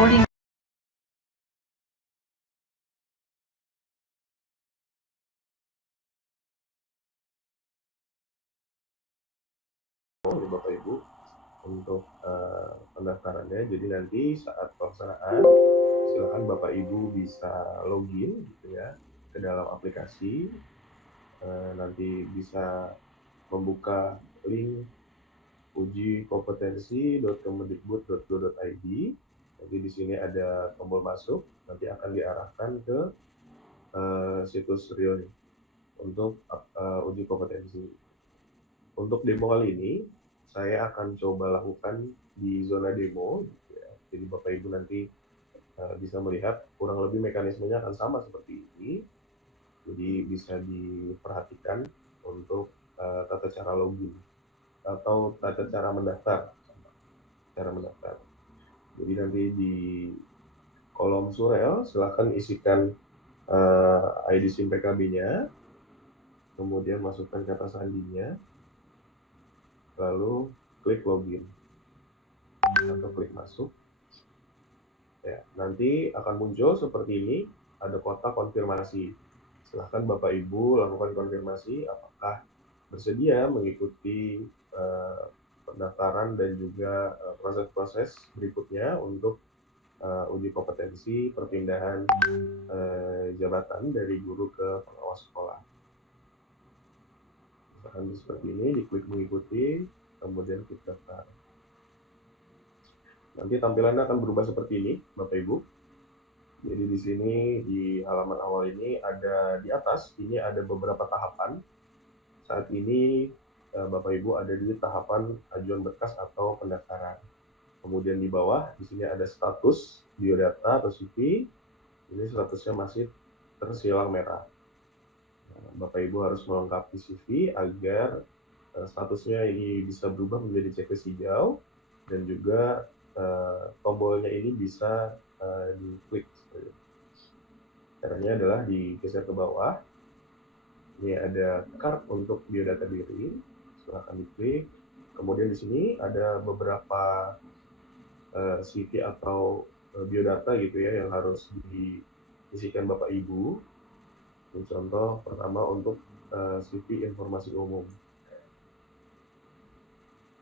Recording. Oleh Bapak Ibu untuk pendaftarannya. Jadi nanti saat pelaksanaan silakan Bapak Ibu bisa login gitu ya ke dalam aplikasi. Nanti bisa membuka link ujikompetensi.kemendikbud.go.id. Nanti di sini ada tombol masuk, nanti akan diarahkan ke situs real untuk uji kompetensi. Untuk demo kali ini, saya akan coba lakukan di zona demo. Gitu ya. Jadi Bapak Ibu nanti bisa melihat kurang lebih mekanismenya akan sama seperti ini. Jadi bisa diperhatikan untuk tata cara login atau tata cara mendaftar. Jadi nanti di kolom surel silakan isikan ID SIM PKB-nya, kemudian masukkan kata sandinya, lalu klik login atau klik masuk. Ya, nanti akan muncul seperti ini, ada kotak konfirmasi. Silahkan Bapak Ibu lakukan konfirmasi apakah bersedia mengikuti pendaftaran dan juga proses-proses berikutnya untuk uji kompetensi perpindahan jabatan dari guru ke pengawas sekolah. Misalkan seperti ini, diklik mengikuti, kemudian klik daftar. Nanti tampilannya akan berubah seperti ini, Bapak Ibu. Jadi di sini di halaman awal ini ada di atas ini ada beberapa tahapan. Saat ini Bapak Ibu ada di tahapan ajuan berkas atau pendaftaran. Kemudian di bawah di sini ada status biodata atau CV. Ini statusnya masih tersilang merah. Bapak Ibu harus melengkapi CV agar statusnya ini bisa berubah menjadi checklist hijau dan juga tombolnya ini bisa diklik. Caranya adalah digeser ke bawah. Ini ada card untuk biodata diri, silahkan diklik. Kemudian di sini ada beberapa CV atau biodata gitu ya yang harus diisikan Bapak Ibu. Contoh pertama untuk CV informasi umum.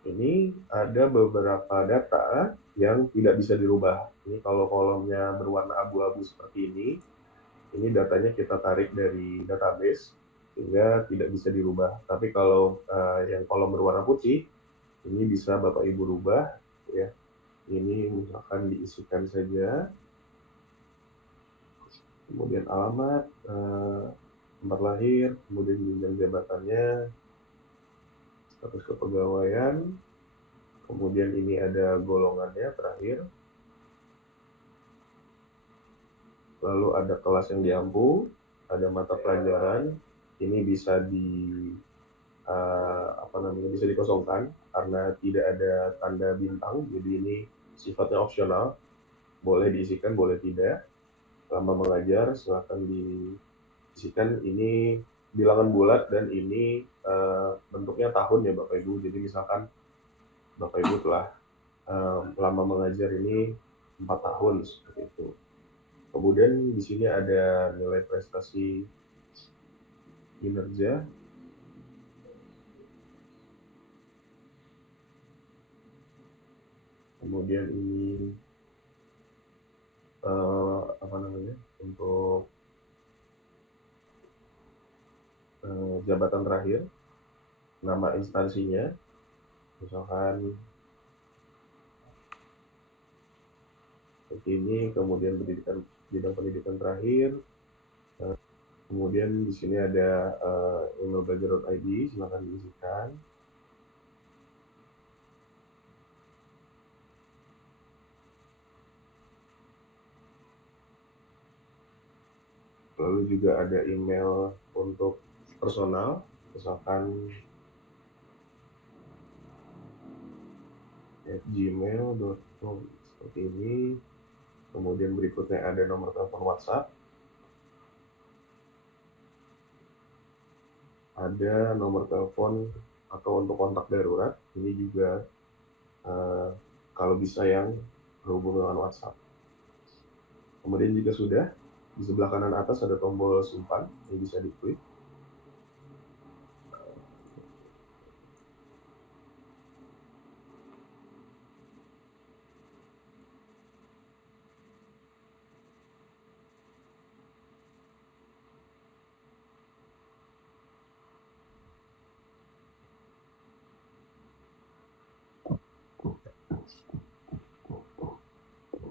Ini ada beberapa data yang tidak bisa dirubah. Ini kalau kolomnya berwarna abu-abu seperti ini datanya kita tarik dari database sehingga tidak bisa dirubah. Tapi kalau yang kolom berwarna putih, ini bisa Bapak Ibu rubah. Ya. Ini misalkan diisikan saja. Kemudian alamat, tempat lahir, kemudian jenjang jabatannya, status kepegawaian, kemudian ini ada golongannya terakhir, lalu ada kelas yang diampu, ada mata pelajaran, ini bisa bisa dikosongkan karena tidak ada tanda bintang, jadi ini sifatnya opsional, boleh diisikan, boleh tidak. Lama mengajar, silakan diisikan. Ini bilangan bulat dan ini bentuknya tahun ya Bapak Ibu. Jadi misalkan Bapak Ibu telah lama mengajar ini 4 tahun seperti itu. Kemudian di sini ada nilai prestasi kinerja. Kemudian ini untuk jabatan terakhir, nama instansinya, misalkan seperti ini, kemudian bidang pendidikan terakhir, kemudian di sini ada email belajar.id, silakan diisikan. Lalu juga ada email untuk personal, misalkan gmail.com seperti ini. Kemudian berikutnya ada nomor telepon WhatsApp, ada nomor telepon atau untuk kontak darurat. Ini juga kalau bisa yang berhubung dengan WhatsApp. Kemudian jika sudah, di sebelah kanan atas ada tombol simpan yang bisa diklik.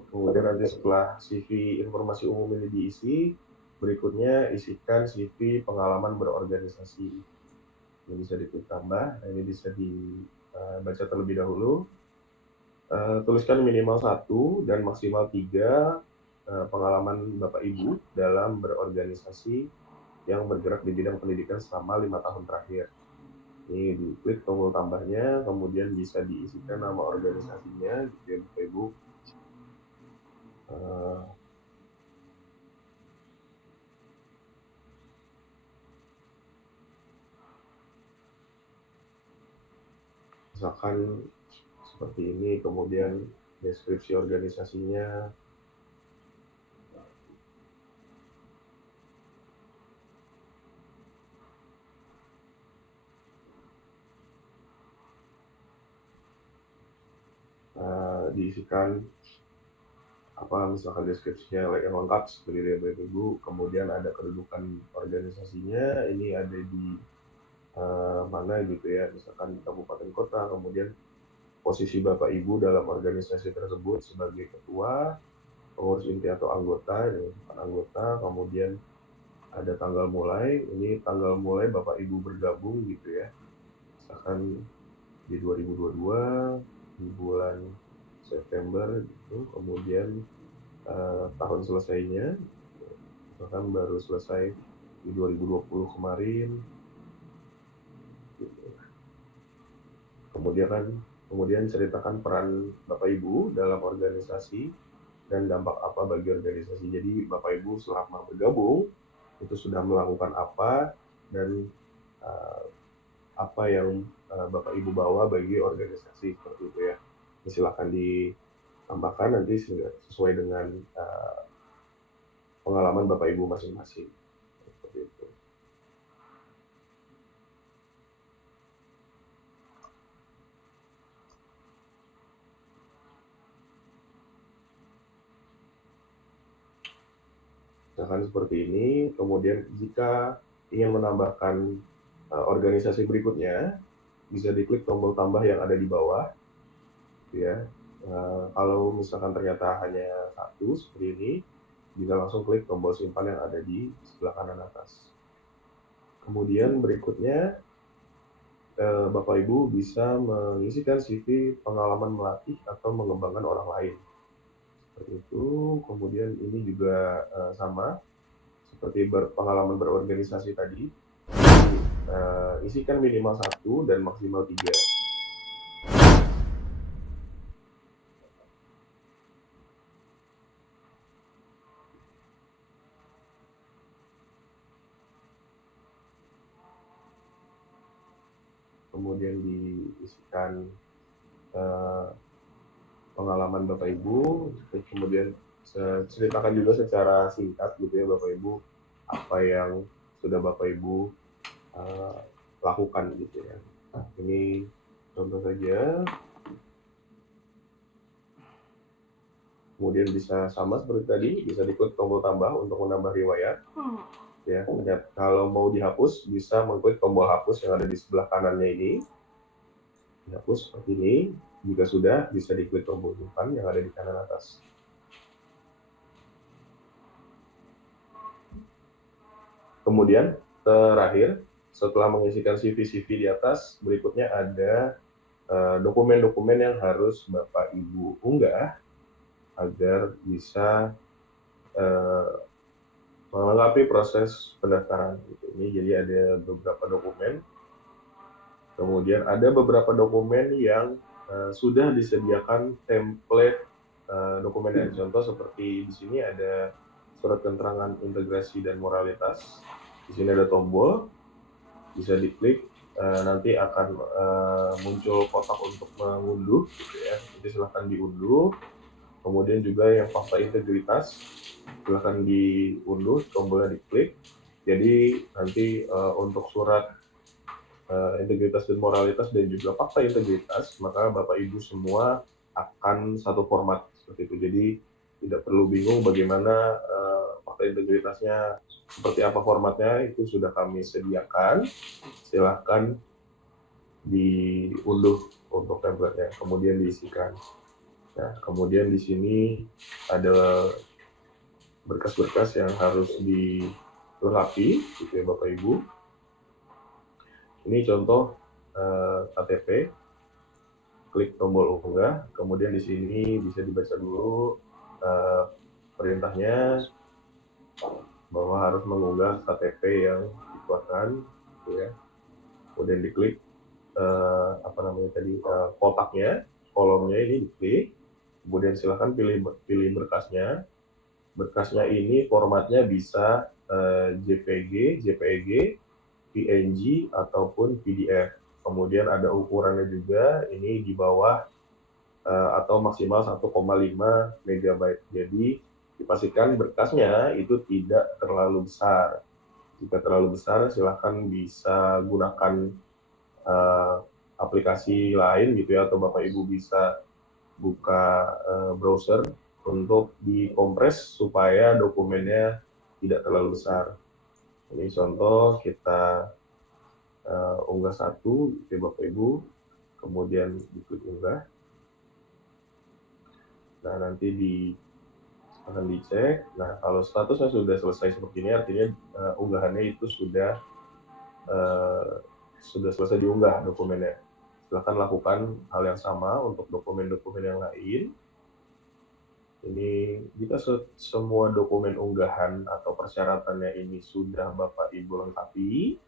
Kemudian nanti setelah CV informasi umum ini diisi, berikutnya isikan CV pengalaman berorganisasi. Ini bisa diklik tambah, ini bisa dibaca terlebih dahulu. Tuliskan minimal 1 dan maksimal 3 pengalaman Bapak Ibu dalam berorganisasi yang bergerak di bidang pendidikan selama 5 tahun terakhir. Ini diklik tombol tambahnya, kemudian bisa diisikan nama organisasinya, gitu ya Bapak Ibu. Misalkan seperti ini, kemudian deskripsi organisasinya. Diisikan misalkan deskripsinya yang lengkap seperti itu ya Bapak Ibu. Kemudian ada kedudukan organisasinya, ini ada di mana gitu ya, misalkan di kabupaten kota, kemudian posisi Bapak Ibu dalam organisasi tersebut sebagai ketua, pengurus inti atau anggota, kemudian ada tanggal mulai, ini tanggal mulai Bapak Ibu bergabung gitu ya, misalkan di 2022 di bulan September gitu, kemudian tahun selesainya misalkan baru selesai di 2020 kemarin gitu. Kemudian ceritakan peran Bapak Ibu dalam organisasi dan dampak apa bagi organisasi. Jadi Bapak Ibu selama bergabung itu sudah melakukan apa dan uh, apa yang Bapak Ibu bawa bagi organisasi seperti itu ya. Silakan ditambahkan nanti sesuai dengan pengalaman Bapak Ibu masing-masing. Seperti itu. Misalkan seperti ini, kemudian jika ingin menambahkan organisasi berikutnya, bisa diklik tombol tambah yang ada di bawah. Ya, kalau misalkan ternyata hanya satu seperti ini, bisa langsung klik tombol simpan yang ada di sebelah kanan atas. Kemudian berikutnya, Bapak Ibu bisa mengisikan CV pengalaman melatih atau mengembangkan orang lain. Seperti itu. Kemudian ini juga sama seperti pengalaman berorganisasi tadi. Isikan minimal 1 dan maksimal 3. Kemudian diisikan pengalaman Bapak Ibu, kemudian ceritakan juga secara singkat gitu ya Bapak Ibu apa yang sudah Bapak Ibu lakukan gitu ya. Ini contoh saja. Kemudian bisa sama seperti tadi, bisa diklik tombol tambah untuk menambah riwayat. Ya, kalau mau dihapus bisa mengklik tombol hapus yang ada di sebelah kanannya ini. Dihapus seperti ini. Jika sudah, bisa diklik tombol simpan yang ada di kanan atas. Kemudian terakhir, setelah mengisikan CV-CV di atas, berikutnya ada dokumen-dokumen yang harus Bapak Ibu unggah agar bisa melengkapi proses pendaftaran. Ini jadi ada beberapa dokumen. Kemudian ada beberapa dokumen yang sudah disediakan template dokumen. Contoh seperti di sini ada surat keterangan integrasi dan moralitas. Di sini ada tombol, bisa diklik, nanti akan muncul kotak untuk mengunduh, gitu ya. Jadi silahkan diunduh. Kemudian juga yang fakta integritas, silahkan diunduh, tombolnya diklik. Jadi nanti untuk surat integritas dan moralitas dan juga fakta integritas, maka Bapak Ibu semua akan satu format seperti itu. Jadi tidak perlu bingung bagaimana fakta integritasnya seperti apa formatnya, itu sudah kami sediakan. Silahkan diunduh untuk template-nya, kemudian diisikan. Nah, kemudian di sini ada berkas-berkas yang harus dilengkapi, gitu ya Bapak Ibu. Ini contoh KTP. Klik tombol unggah, kemudian di sini bisa dibaca dulu perintahnya bahwa harus mengunggah KTP yang dikeluarkan, gitu ya. Kemudian diklik kotaknya, kolomnya ini diklik, kemudian silahkan pilih berkasnya. Berkasnya ini formatnya bisa JPG, JPEG, PNG ataupun PDF. Kemudian ada ukurannya juga, ini di bawah atau maksimal 1,5 MB. Jadi dipastikan berkasnya itu tidak terlalu besar. Jika terlalu besar, silahkan bisa gunakan aplikasi lain gitu ya, atau Bapak Ibu bisa buka browser untuk dikompres supaya dokumennya tidak terlalu besar. Ini contoh kita unggah satu, gitu ya Bapak Ibu, kemudian diklik unggah. Nah, nanti akan dicek. Nah, kalau statusnya sudah selesai seperti ini, artinya unggahannya itu sudah selesai diunggah dokumennya. Silakan lakukan hal yang sama untuk dokumen-dokumen yang lain. Ini jika semua dokumen unggahan atau persyaratannya ini sudah Bapak Ibu lengkapi,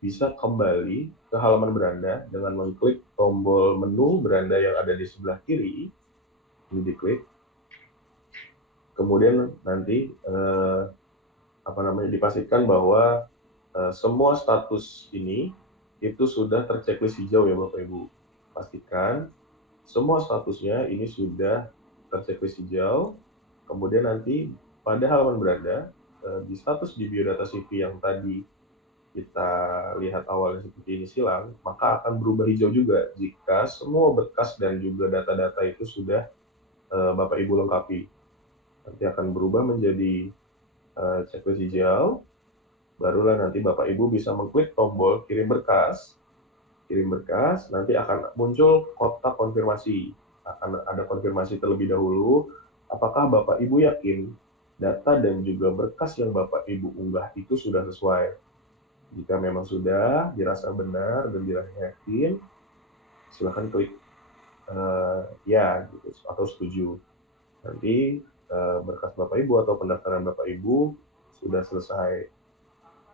bisa kembali ke halaman beranda dengan mengklik tombol menu beranda yang ada di sebelah kiri. Ini diklik. Kemudian nanti dipastikan bahwa semua status ini itu sudah terchecklist hijau ya Bapak Ibu. Pastikan semua statusnya ini sudah terchecklist hijau. Kemudian nanti pada halaman beranda di status di biodata CV yang tadi kita lihat awalnya seperti ini silang, maka akan berubah hijau juga jika semua berkas dan juga data-data itu sudah Bapak Ibu lengkapi. Nanti akan berubah menjadi checklist hijau. Barulah nanti Bapak Ibu bisa mengklik tombol kirim berkas. Kirim berkas, nanti akan muncul kotak konfirmasi. Akan ada konfirmasi terlebih dahulu, apakah Bapak Ibu yakin data dan juga berkas yang Bapak Ibu unggah itu sudah sesuai. Jika memang sudah, dirasa benar dan dirasa yakin, silakan klik ya gitu, atau setuju. Nanti berkas Bapak Ibu atau pendaftaran Bapak Ibu sudah selesai.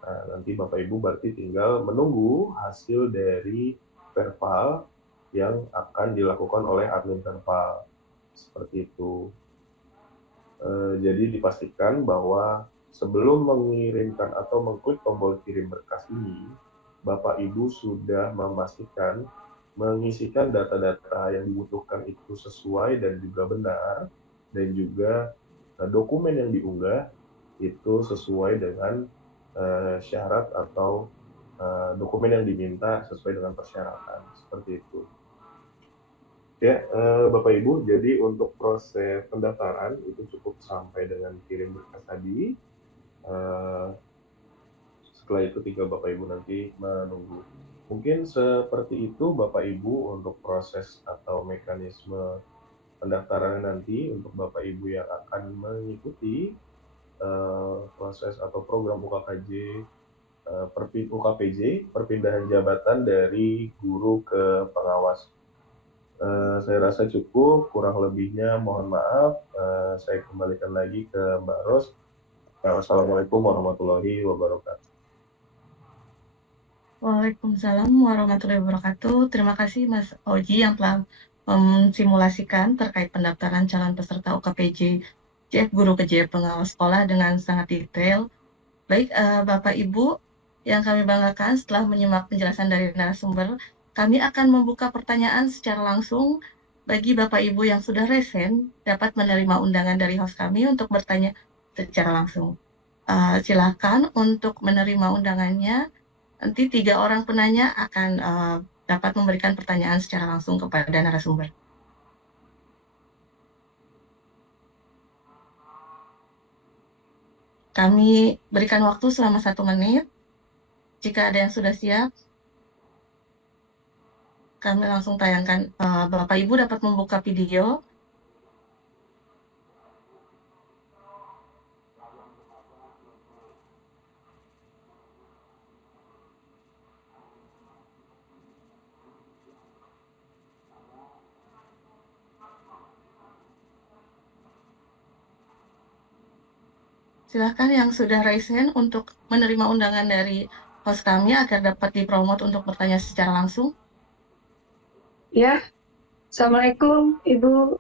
Nah, nanti Bapak Ibu berarti tinggal menunggu hasil dari verval yang akan dilakukan oleh admin verval. Seperti itu. Jadi dipastikan bahwa sebelum mengirimkan atau mengklik tombol kirim berkas ini, Bapak Ibu sudah memastikan mengisikan data-data yang dibutuhkan itu sesuai dan juga benar, dan juga dokumen yang diunggah itu sesuai dengan syarat atau dokumen yang diminta sesuai dengan persyaratan, seperti itu. Ya, Bapak Ibu, jadi untuk proses pendaftaran itu cukup sampai dengan kirim berkas tadi. Setelah itu tinggal Bapak Ibu nanti menunggu. Mungkin seperti itu Bapak Ibu untuk proses atau mekanisme pendaftaran nanti untuk Bapak Ibu yang akan mengikuti proses atau program UKKJ UKPJ, perpindahan jabatan dari guru ke pengawas. Saya rasa cukup, kurang lebihnya mohon maaf. Saya kembalikan lagi ke Mbak Ros. Wassalamualaikum warahmatullahi wabarakatuh. Waalaikumsalam warahmatullahi wabarakatuh. Terima kasih Mas Oji yang telah mensimulasikan terkait pendaftaran calon peserta UKPJ JF Guru ke JF Pengawas Sekolah dengan sangat detail. Baik, Bapak Ibu yang kami banggakan, setelah menyimak penjelasan dari narasumber, kami akan membuka pertanyaan secara langsung bagi Bapak Ibu yang sudah resen, dapat menerima undangan dari host kami untuk bertanya secara langsung. Silakan untuk menerima undangannya. Nanti 3 orang penanya akan dapat memberikan pertanyaan secara langsung kepada narasumber. Kami berikan waktu selama 1 menit. Jika ada yang sudah siap, kami langsung tayangkan. Bapak Ibu dapat membuka video. Silahkan yang sudah raise hand untuk menerima undangan dari host kami agar dapat dipromot untuk bertanya secara langsung. Ya, Assalamualaikum Ibu.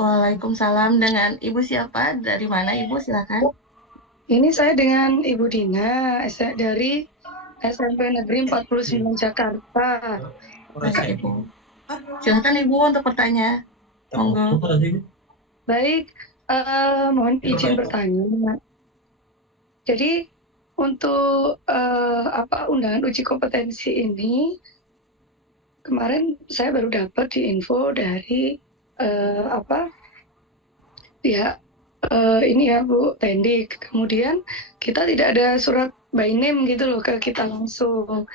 Waalaikumsalam. Dengan Ibu siapa? Dari mana Ibu? Silakan. Ini saya dengan Ibu Dina dari SMP Negeri 49 Jakarta. Baik Ibu. Silakan Ibu untuk bertanya. Monggo. Baik, mohon izin bertanya. Jadi untuk undangan uji kompetensi ini kemarin saya baru dapat di info dari pihak ini ya Bu Tendik. Kemudian kita tidak ada surat by name gitu loh ke kita langsung.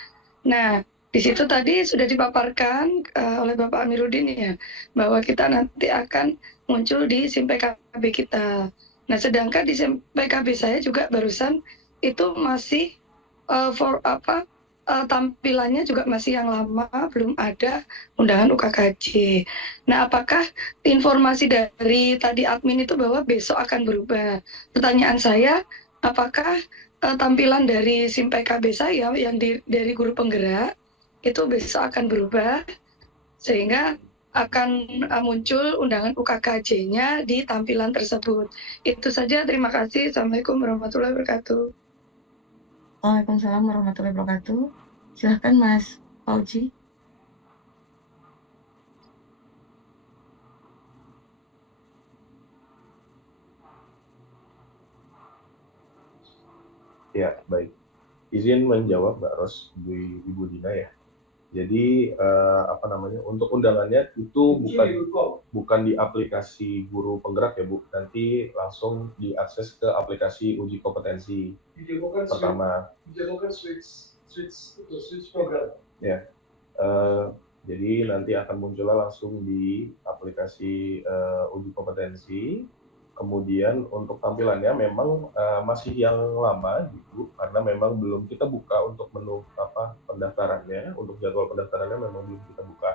Nah, di situ tadi sudah dipaparkan oleh Bapak Amiruddin ya, bahwa kita nanti akan muncul di SIM PKB kita. Nah, sedangkan di SIM PKB saya juga barusan itu masih tampilannya juga masih yang lama, belum ada undangan UKKJ. Nah, apakah informasi dari tadi admin itu bahwa besok akan berubah? Pertanyaan saya, apakah tampilan dari SIM PKB saya yang dari guru penggerak itu besok akan berubah sehingga akan muncul undangan UKKJ-nya di tampilan tersebut. Itu saja, terima kasih. Assalamualaikum warahmatullahi wabarakatuh. Waalaikumsalam warahmatullahi wabarakatuh. Silahkan Mas Fauji. Ya, baik. Izin menjawab Mbak Ros, Ibu Dina ya. Jadi untuk undangannya itu bukan di aplikasi guru penggerak ya Bu, nanti langsung diakses ke aplikasi uji kompetensi pertama. Switch program. Ya, jadi nanti akan munculnya langsung di aplikasi uji kompetensi. Kemudian untuk tampilannya memang masih yang lama gitu, karena memang belum kita buka untuk menu pendaftarannya, untuk jadwal pendaftarannya memang belum kita buka.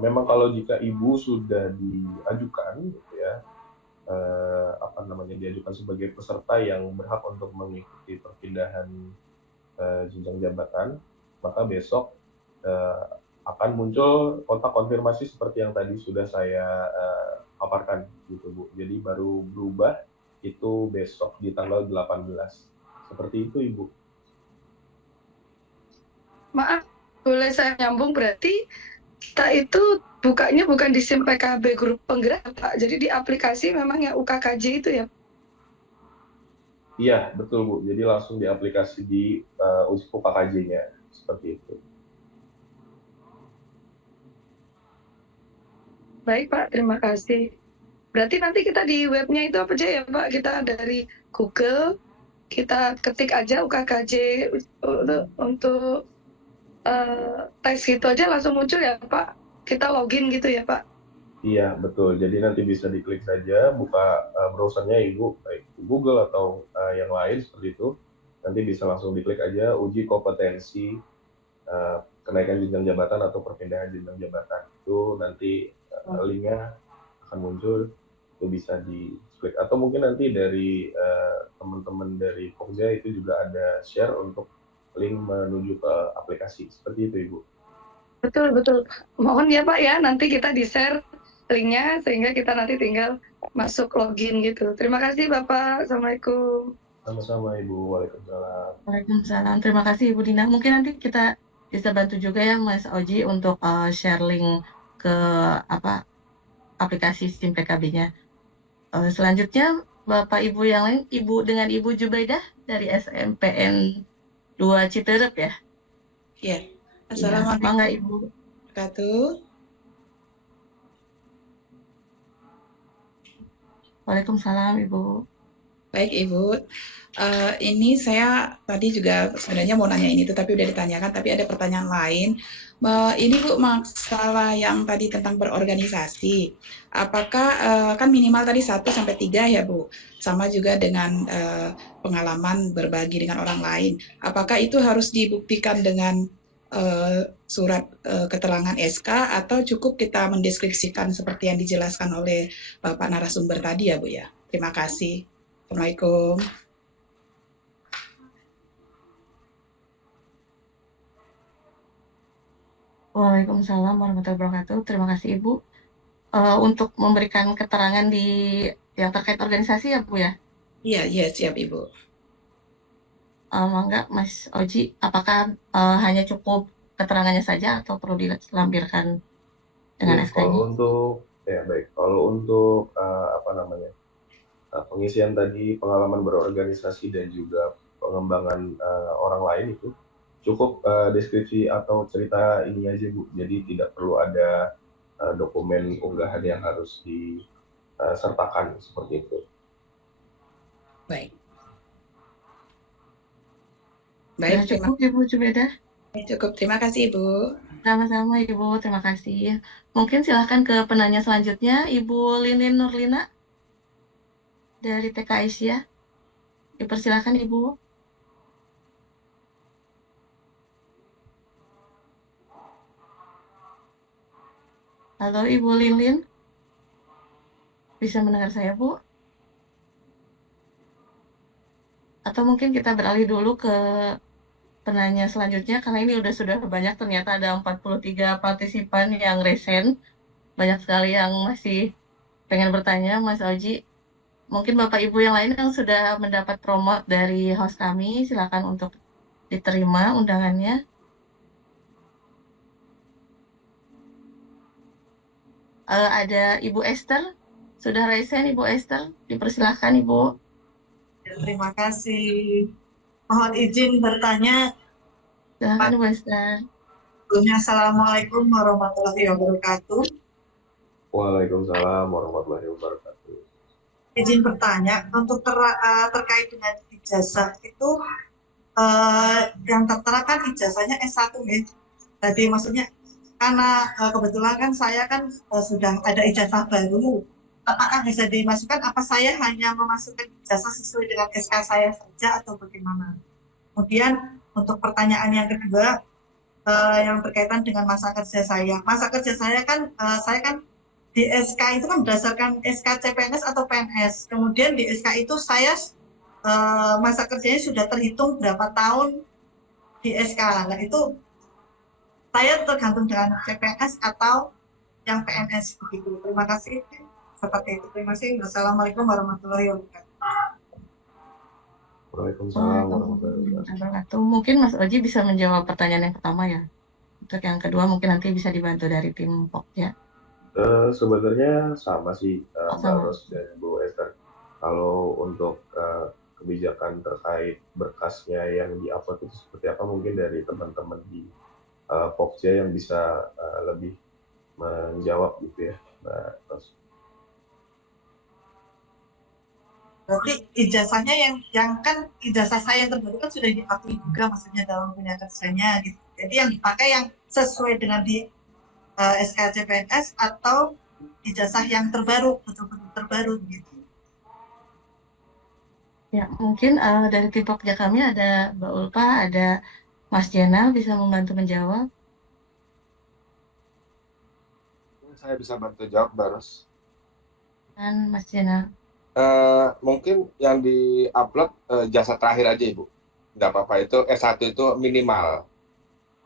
Memang kalau jika Ibu sudah diajukan gitu ya, diajukan sebagai peserta yang berhak untuk mengikuti perpindahan jenjang jabatan, maka besok akan muncul kotak konfirmasi seperti yang tadi sudah saya paparkan gitu Bu. Jadi baru berubah itu besok di tanggal 18. Seperti itu Ibu. Maaf, boleh saya nyambung, berarti kita itu bukanya bukan di SIM PKB grup penggerak Pak, jadi di aplikasi memang yang UKKJ itu ya? Iya, betul Bu. Jadi langsung di aplikasi di UKKJ-nya, seperti itu. Baik Pak, terima kasih. Berarti nanti kita di webnya itu apa aja ya Pak? Kita dari Google, kita ketik aja UKKJ untuk tes gitu aja langsung muncul ya Pak? Kita login gitu ya Pak? Iya, betul. Jadi nanti bisa diklik saja, buka browsernya Ibu, baik Google atau yang lain seperti itu. Nanti bisa langsung diklik aja uji kompetensi kenaikan jenjang jabatan atau perpindahan jenjang jabatan. Itu nanti linknya akan muncul, itu bisa diklik. Atau mungkin nanti dari teman-teman dari Pokja itu juga ada share untuk link menuju ke aplikasi. Seperti itu Ibu. Betul, betul. Mohon ya Pak ya, nanti kita di-share linknya sehingga kita nanti tinggal masuk login gitu. Terima kasih Bapak. Assalamualaikum. Sama-sama Ibu. Waalaikumsalam. Waalaikumsalam. Terima kasih Ibu Dina. Mungkin nanti kita bisa bantu juga ya Mas Oji untuk share link ke apa aplikasi SIM PKB-nya. Selanjutnya Bapak Ibu yang lain, Ibu Jubaidah dari SMPN 2 Citerep ya. Ya, Iya, Assalamualaikum semangat Ibu. warahmatullahi wabarakatuh. Waalaikumsalam Ibu. Baik Ibu, ini saya tadi juga sebenarnya mau nanya ini, tetapi udah ditanyakan, tapi ada pertanyaan lain. Ini Bu, masalah yang tadi tentang berorganisasi, apakah kan minimal tadi 1-3 ya Bu, sama juga dengan pengalaman berbagi dengan orang lain. Apakah itu harus dibuktikan dengan surat keterangan SK atau cukup kita mendeskripsikan seperti yang dijelaskan oleh Bapak narasumber tadi ya Bu ya? Terima kasih. Assalamualaikum. Waalaikumsalam warahmatullahi wabarakatuh. Terima kasih Ibu. Untuk memberikan keterangan yang terkait organisasi ya Bu ya. Iya, siap Ibu. Mangga Mas Oji, apakah hanya cukup keterangannya saja atau perlu dilampirkan dengan Iya, SK-nya? Kalau untuk pengisian tadi pengalaman berorganisasi dan juga pengembangan orang lain itu cukup deskripsi atau cerita ini aja Bu. Jadi tidak perlu ada dokumen unggahan yang harus disertakan seperti itu. Baik. Sudah cukup Ibu Jubaidah? Cukup, terima kasih Ibu. Sama-sama Ibu, terima kasih. Mungkin silahkan ke penanya selanjutnya, Ibu Linin Nurlina dari TK Aisyah. Dipersilakan Ibu. Halo Ibu Lilin, bisa mendengar saya Bu? Atau mungkin kita beralih dulu ke penanya selanjutnya, karena ini sudah banyak, ternyata ada 43 partisipan yang resen, banyak sekali yang masih pengen bertanya, Mas Oji. Mungkin Bapak Ibu yang lain yang sudah mendapat promote dari host kami, silakan untuk diterima undangannya. Ada Ibu Esther, sudah resen Ibu Esther, dipersilahkan Ibu. Terima kasih. Mohon izin bertanya. Silakan Ibu Esther. Sebelumnya, Assalamualaikum warahmatullahi wabarakatuh. Waalaikumsalam warahmatullahi wabarakatuh. Izin bertanya, untuk terkait dengan ijazah itu, yang tertera kan ijazahnya S1 ya. Jadi maksudnya, karena kebetulan kan saya kan sudah ada ijazah baru, apakah bisa dimasukkan, apa saya hanya memasukkan ijazah sesuai dengan SK saya saja atau bagaimana? Kemudian untuk pertanyaan yang kedua, yang berkaitan dengan masa kerja saya. Masa kerja saya kan di SK itu kan berdasarkan SK CPNS atau PNS. Kemudian di SK itu saya masa kerjanya sudah terhitung berapa tahun di SK. Nah itu saya tergantung dengan CPNS atau yang PNS begitu. Terima kasih. Seperti itu. Terima kasih. Wassalamualaikum warahmatullahi wabarakatuh. Waalaikumsalam warahmatullahi wabarakatuh. Mungkin Mas Oji bisa menjawab pertanyaan yang pertama ya. Untuk yang kedua mungkin nanti bisa dibantu dari tim Pokja. Sebenarnya sama sih Mbak Ros dan Bu Esther. Kalau untuk kebijakan terkait berkasnya yang di-upload itu seperti apa, mungkin dari teman-teman di Pokja yang bisa lebih menjawab gitu ya Mbak Ros. Berarti ijazahnya yang kan ijazah saya yang terbaru kan sudah diakui juga maksudnya dalam dunia kerjanya gitu. Jadi yang dipakai yang sesuai dengan di SK CPNS atau ijazah yang terbaru, betul-betul terbaru gitu. Ya, mungkin dari tim Pokja kami ada Mbak Ulfa, ada Mas Jenal bisa membantu menjawab. Saya bisa bantu jawab, Mbak Ros. Dan Mas Jenal. Mungkin yang di-upload jasa terakhir aja Ibu. Nggak apa-apa, itu S1 itu minimal.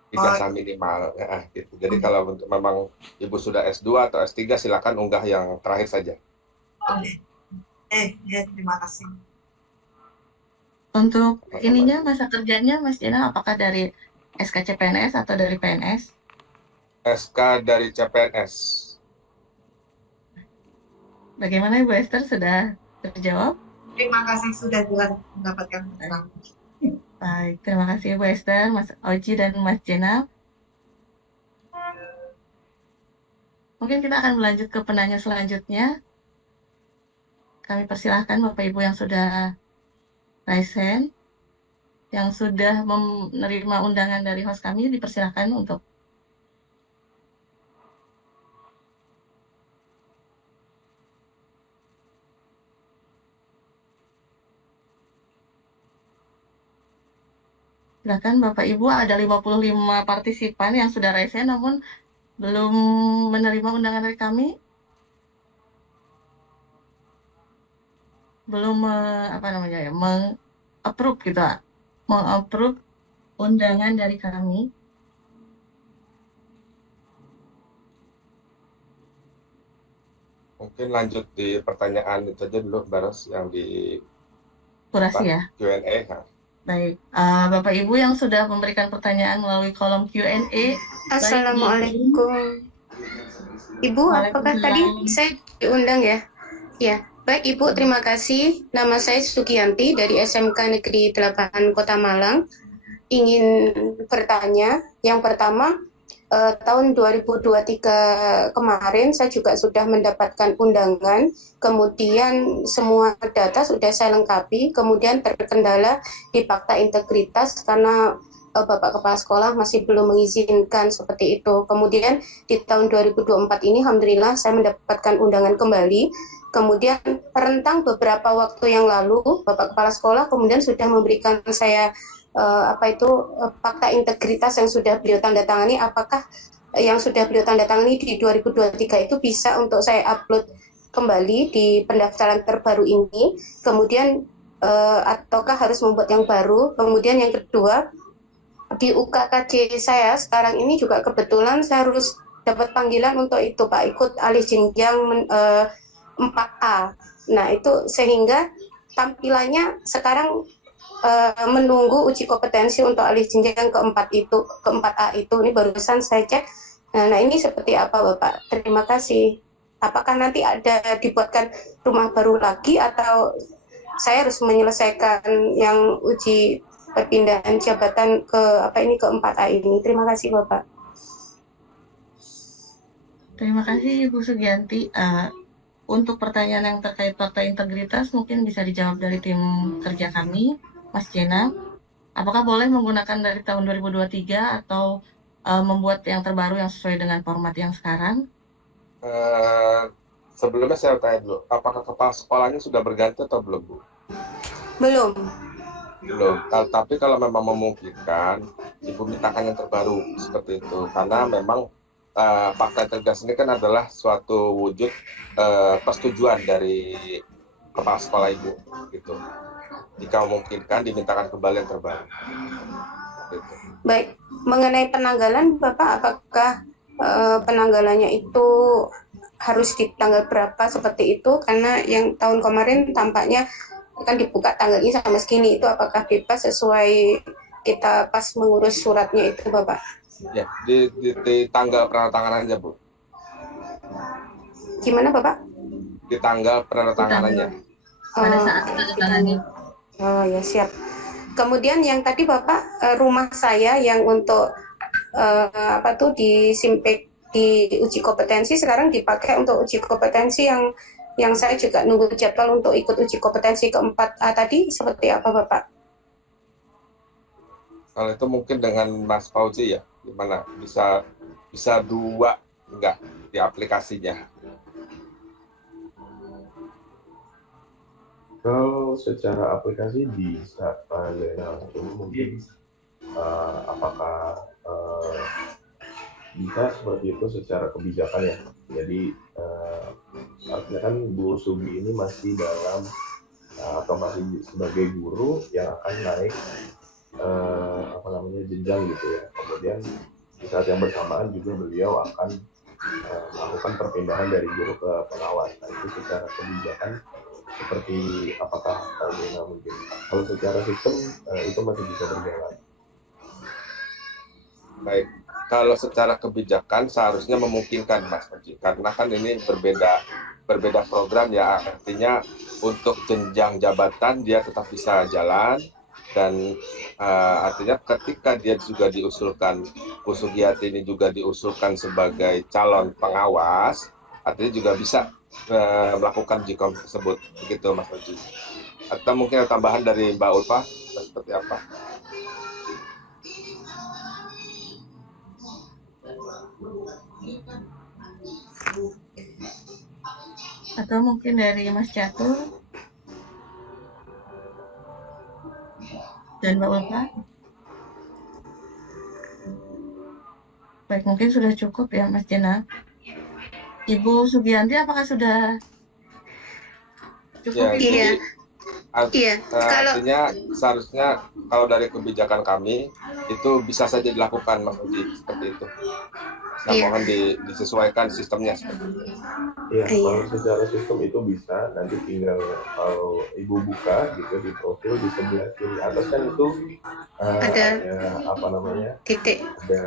Ijazah minimal. Gitu. Jadi kalau untuk memang Ibu sudah S2 atau S3 silakan unggah yang terakhir saja. Oke. Ya, terima kasih. Untuk ininya masa kerjanya Mas Jenal apakah dari SK CPNS atau dari PNS? SK dari CPNS. Bagaimana Ibu Esther, sudah terjawab? Terima kasih sudah jelas mendapatkan pencerahan. Baik, terima kasih Ibu Esther, Mas Oji dan Mas Jenal. Mungkin kita akan melanjut ke penanya selanjutnya. Kami persilahkan Bapak Ibu yang sudah raise hand, yang sudah menerima undangan dari host kami, dipersilahkan untuk silakan Bapak Ibu. Ada 55 partisipan yang sudah raise hand namun belum menerima undangan dari kami. Belum meng-approve gitu, meng-approve undangan dari kami. Mungkin lanjut di pertanyaan itu aja dulu, Baros, yang di Kurasi ya. Q&A. Baik, Bapak Ibu yang sudah memberikan pertanyaan melalui kolom Q&A. Assalamualaikum. Ibu, apakah tadi saya diundang ya? Ya, baik Ibu, terima kasih. Nama saya Sugianti dari SMK Negeri 8 Kota Malang. Ingin bertanya, yang pertama, tahun 2023 kemarin saya juga sudah mendapatkan undangan, kemudian semua data sudah saya lengkapi, kemudian terkendala di fakta integritas karena Bapak Kepala Sekolah masih belum mengizinkan seperti itu. Kemudian di tahun 2024 ini Alhamdulillah saya mendapatkan undangan kembali. Kemudian rentang beberapa waktu yang lalu Bapak Kepala Sekolah kemudian sudah memberikan saya fakta integritas yang sudah beliau tanda tangani. Apakah yang sudah beliau tanda tangani di 2023 itu bisa untuk saya upload kembali di pendaftaran terbaru ini, kemudian ataukah harus membuat yang baru? Kemudian yang kedua, di UKKJ saya sekarang ini juga kebetulan saya harus dapat panggilan untuk itu Pak, ikut alih jenjang 4A. Nah itu sehingga tampilannya sekarang menunggu uji kompetensi untuk alih jenjang ke-4A itu. Ini barusan saya cek. Nah ini seperti apa Bapak? Terima kasih. Apakah nanti ada dibuatkan rumah baru lagi atau saya harus menyelesaikan yang uji perpindahan jabatan ke-4A ini? Terima kasih Bapak. Terima kasih Ibu Sugianti. Untuk pertanyaan yang terkait fakta integritas mungkin bisa dijawab dari tim kerja kami, Mas Jena. Apakah boleh menggunakan dari tahun 2023 atau membuat yang terbaru yang sesuai dengan format yang sekarang? Sebelumnya saya tanya dulu, apakah kepala sekolahnya sudah berganti atau belum, Bu? Belum. Belum. Tapi kalau memang memungkinkan, Ibu mintakan yang terbaru seperti itu, karena memang fakta integritas ini kan adalah suatu wujud persetujuan dari kepala sekolah Ibu, gitu. Jika memungkinkan, dimintakan kembali yang terbaru. Gitu. Baik, mengenai penanggalan, Bapak, apakah penanggalannya itu harus di tanggal berapa seperti itu? Karena yang tahun kemarin tampaknya kan dibuka tanggal ini sampai segini, itu apakah bebas sesuai kita pas mengurus suratnya itu, Bapak? Ya, di tanggal penandatanganan aja, Bu. Gimana, Bapak? Di tanggal penandatanganannya. Pada saat penandatangannya. Oh ya, siap. Kemudian yang tadi Bapak, rumah saya yang untuk di Simpek di uji kompetensi sekarang dipakai untuk uji kompetensi yang saya juga nunggu jadwal untuk ikut uji kompetensi ke-4A tadi, seperti apa Bapak? Kalau itu mungkin dengan Mas Fauzi ya, gimana bisa dua enggak di aplikasinya? Kalau secara aplikasi bisa, Pak Zainal. Mungkin apakah bisa seperti itu secara kebijakan ya. Jadi artinya kan Bu Sugi ini masih dalam atau masih sebagai guru yang akan naik jenjang gitu ya. Kemudian di saat yang bersamaan juga beliau akan melakukan perpindahan dari guru ke pengawas. Nah itu secara kebijakan seperti apakah mungkin kalau secara sistem itu masih bisa berjalan. Baik, kalau secara kebijakan seharusnya memungkinkan Mas Oji, karena kan ini berbeda program ya, artinya untuk jenjang jabatan dia tetap bisa jalan, dan artinya ketika dia juga diusulkan, Bu Sugiyati ini juga diusulkan sebagai calon pengawas, artinya juga bisa melakukan Jkom tersebut, begitu Mas Oji. Atau mungkin ada tambahan dari Mbak Ulfa, seperti apa? Atau mungkin dari Mas Catur dan Mbak Ulfa. Baik, mungkin sudah cukup ya Mas Jenal. Ibu Sugianti, apakah sudah cukup? Ya, Ibu? jadi, Iya, kalau artinya seharusnya kalau dari kebijakan kami itu bisa saja dilakukan Mas Oji, seperti itu. Saya Iya. mohon disesuaikan sistemnya seperti itu. Ya, Iya. kalau secara sistem itu bisa, nanti tinggal kalau Ibu buka gitu di profil di sebelah kiri atas kan itu Ada apa namanya? titik. Ada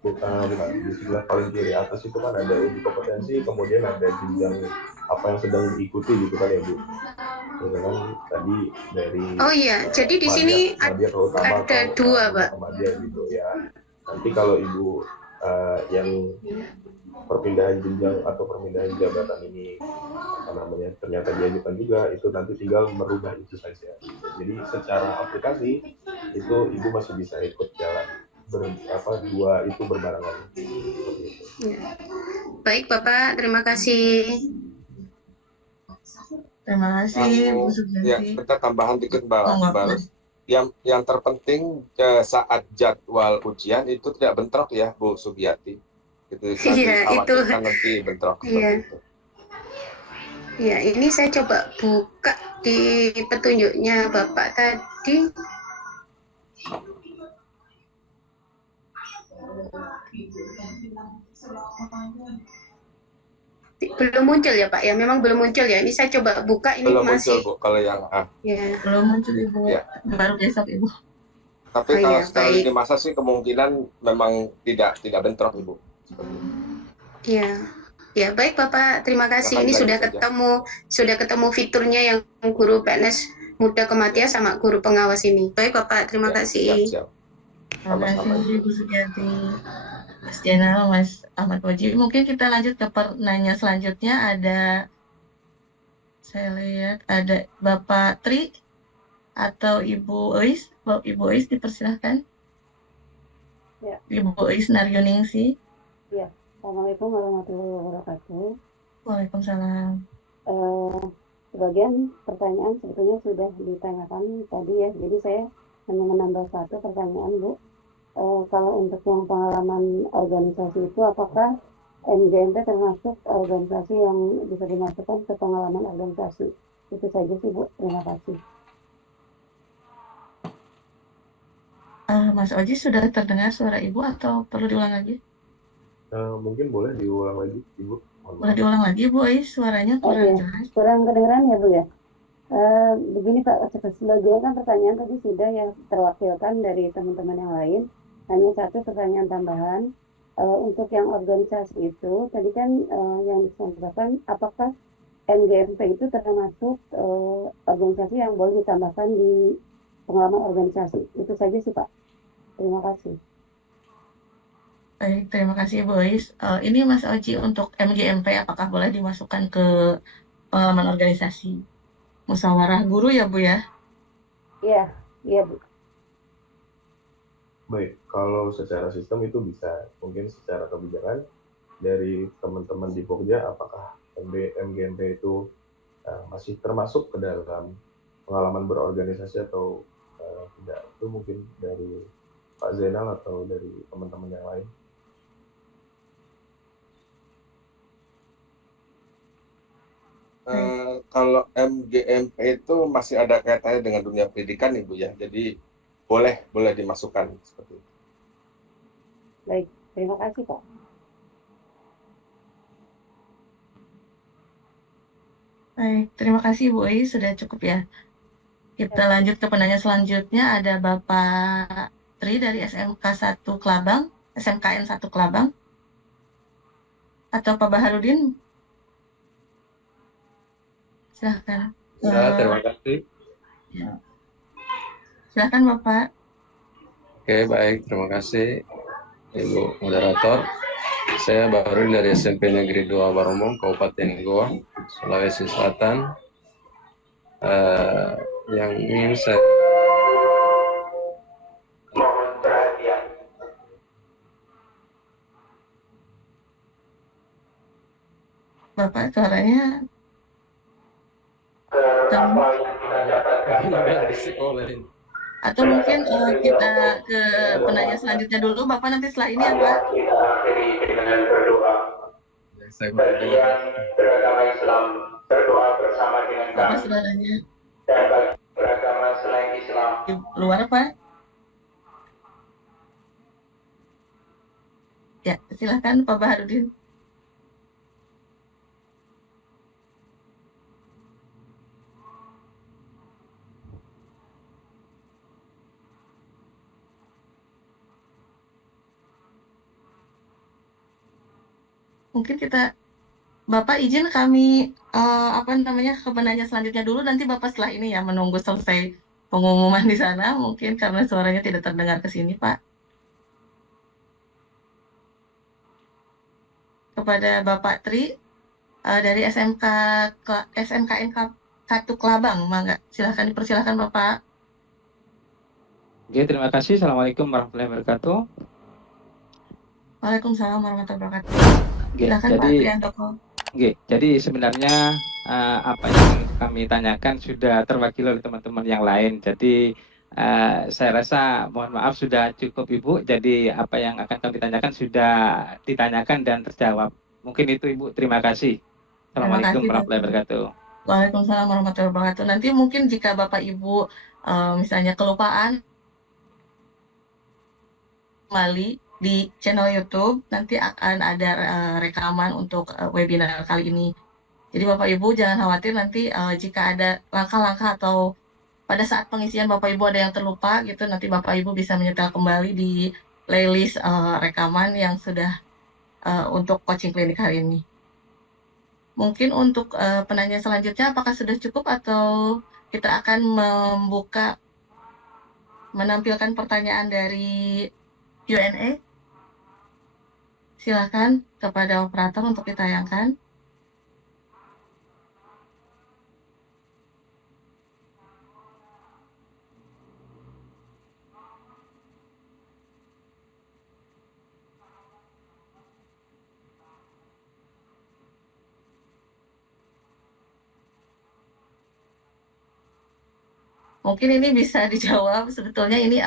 bukan di sebelah paling kiri atas itu kan ada uji kompetensi, kemudian ada jenjang apa yang sedang diikuti gitu kan ya Bu. Ya kan tadi dari Oh iya, jadi di sini Madya terutama ada dua, Pak. Madya gitu ya. Nanti kalau Ibu yang perpindahan jenjang atau perpindahan jabatan ini apa namanya ternyata diajukan juga, itu nanti tinggal merubah itu saja. Jadi secara aplikasi itu Ibu masih bisa ikut jalan dua itu berbarengan. Seperti itu. Ya. Baik Bapak, terima kasih. Terima kasih Bu Ya, Sugianti. kita tambahan dikit Mbak. Oh, nggak Mbak. apa. Yang terpenting saat jadwal ujian itu tidak bentrok ya Bu Sugiyati. Gitu, Iya, itu. nanti bentrok Iya. seperti itu. Ya, ini saya coba buka di petunjuknya Bapak tadi. Belum muncul ya Pak ya, memang belum muncul ya. Ini saya coba buka, ini Belum masih. muncul Bu kalau yang Ya. Belum muncul Ibu, Ya. baru besok Ibu. Tapi Oh, kalau iya, secara baik. lini masa sih kemungkinan memang tidak bentrok Ibu. Seperti itu. Ya, ya baik Bapak, terima kasih. Silahkan Ini lanjut sudah ketemu fiturnya yang guru PNS muda kematian sama guru pengawas ini. Baik Bapak, terima Ya, kasih. siap. Terima Sama-sama. kasih Bu Sugianti. Mas Jenal, Mas Ahmad Oji. Mungkin kita lanjut ke pertanyaan selanjutnya. Saya lihat ada Bapak Tri atau Ibu Eis. Ibu Eis dipersilahkan. Ya. Ibu Eis Naryuningsi. Assalamualaikum warahmatullahi wabarakatuh. Waalaikumsalam. Sebagian pertanyaan sebetulnya sudah ditanyakan tadi ya, jadi saya hanya menambah satu pertanyaan Bu. Kalau untuk yang pengalaman organisasi itu, apakah MGMP termasuk organisasi yang bisa dimasukkan ke pengalaman organisasi? Itu saja sih Bu, terima kasih. Mas Oji, sudah terdengar suara Ibu atau perlu diulang lagi? Mungkin boleh diulang lagi Ibu. Boleh diulang lagi Bu Eis, suaranya kurang jelas. Kurang kedengeran ya Bu ya. Begini Pak, sebagian kan pertanyaan tadi sudah yang terwakilkan dari teman-teman yang lain. Hanya satu pertanyaan tambahan. Untuk yang organisasi itu, tadi kan yang disampaikan, apakah MGMP itu termasuk organisasi yang boleh ditambahkan di pengalaman organisasi? Itu saja sih Pak. Terima kasih. Baik, terima kasih Bu Eis. Ini Mas Oji, untuk MGMP apakah boleh dimasukkan ke pengalaman organisasi? Musyawarah guru ya Bu ya? Iya Bu. Baik, kalau secara sistem itu bisa, mungkin secara kebijakan dari teman-teman di Pokja, apakah MGMP itu masih termasuk ke dalam pengalaman berorganisasi atau tidak, itu mungkin dari Pak Zainal atau dari teman-teman yang lain. Kalau MGMP itu masih ada kaitannya dengan dunia pendidikan Ibu ya, jadi boleh dimasukkan seperti itu. Baik, terima kasih Pak. Baik, terima kasih Bu Eis, sudah cukup ya. Kita lanjut ke penanya selanjutnya, ada Bapak Tri dari SMK 1 Kelabang. SMKN 1 Kelabang? Atau Pak Baharudin? Silahkan. Ya, terima kasih. Silahkan Bapak. Oke, baik. Terima kasih, Ibu Moderator. Saya baru dari SMP Negeri 2 Baromong, Kabupaten Goa, Sulawesi Selatan. Yang ingin saya Bapak suaranya di sekolah ini. atau mungkin kita ke penanya selanjutnya dulu, Bapak nanti setelah ini ya Pak. Kita akhiri dengan berdoa. Bagian beragama Islam berdoa bersama dengan Bapak kami. suaranya Dan bagi beragama selain Islam di luar Pak. Ya, silahkan Pak Baharudin. Mungkin kita, Bapak izin kami ke penanya selanjutnya dulu, nanti Bapak setelah ini ya menunggu selesai pengumuman di sana, mungkin karena suaranya tidak terdengar ke sini Pak. Kepada Bapak Tri dari SMKN 1 Kelabang, mangga silahkan dipersilahkan Bapak. Oke, terima kasih. Assalamualaikum warahmatullahi wabarakatuh. Waalaikumsalam warahmatullahi wabarakatuh. Oke, Silakan Pak jadi, Triandoko. jadi sebenarnya apa yang kami tanyakan sudah terwakili oleh teman-teman yang lain. Jadi saya rasa mohon maaf sudah cukup Ibu. Jadi apa yang akan kami tanyakan sudah ditanyakan dan terjawab. Mungkin itu Ibu. Terima kasih. Assalamualaikum warahmatullahi wabarakatuh. Waalaikumsalam warahmatullahi wabarakatuh. Nanti mungkin jika Bapak Ibu misalnya kelupaan kembali di channel YouTube, nanti akan ada rekaman untuk webinar kali ini. Jadi Bapak Ibu jangan khawatir nanti jika ada langkah-langkah atau pada saat pengisian Bapak Ibu ada yang terlupa gitu, nanti Bapak Ibu bisa menyetel kembali di playlist rekaman yang sudah untuk coaching klinik hari ini. Mungkin untuk penanya selanjutnya apakah sudah cukup atau kita akan menampilkan pertanyaan dari Q&A? Silakan kepada operator untuk ditayangkan. Mungkin ini bisa dijawab, sebetulnya ini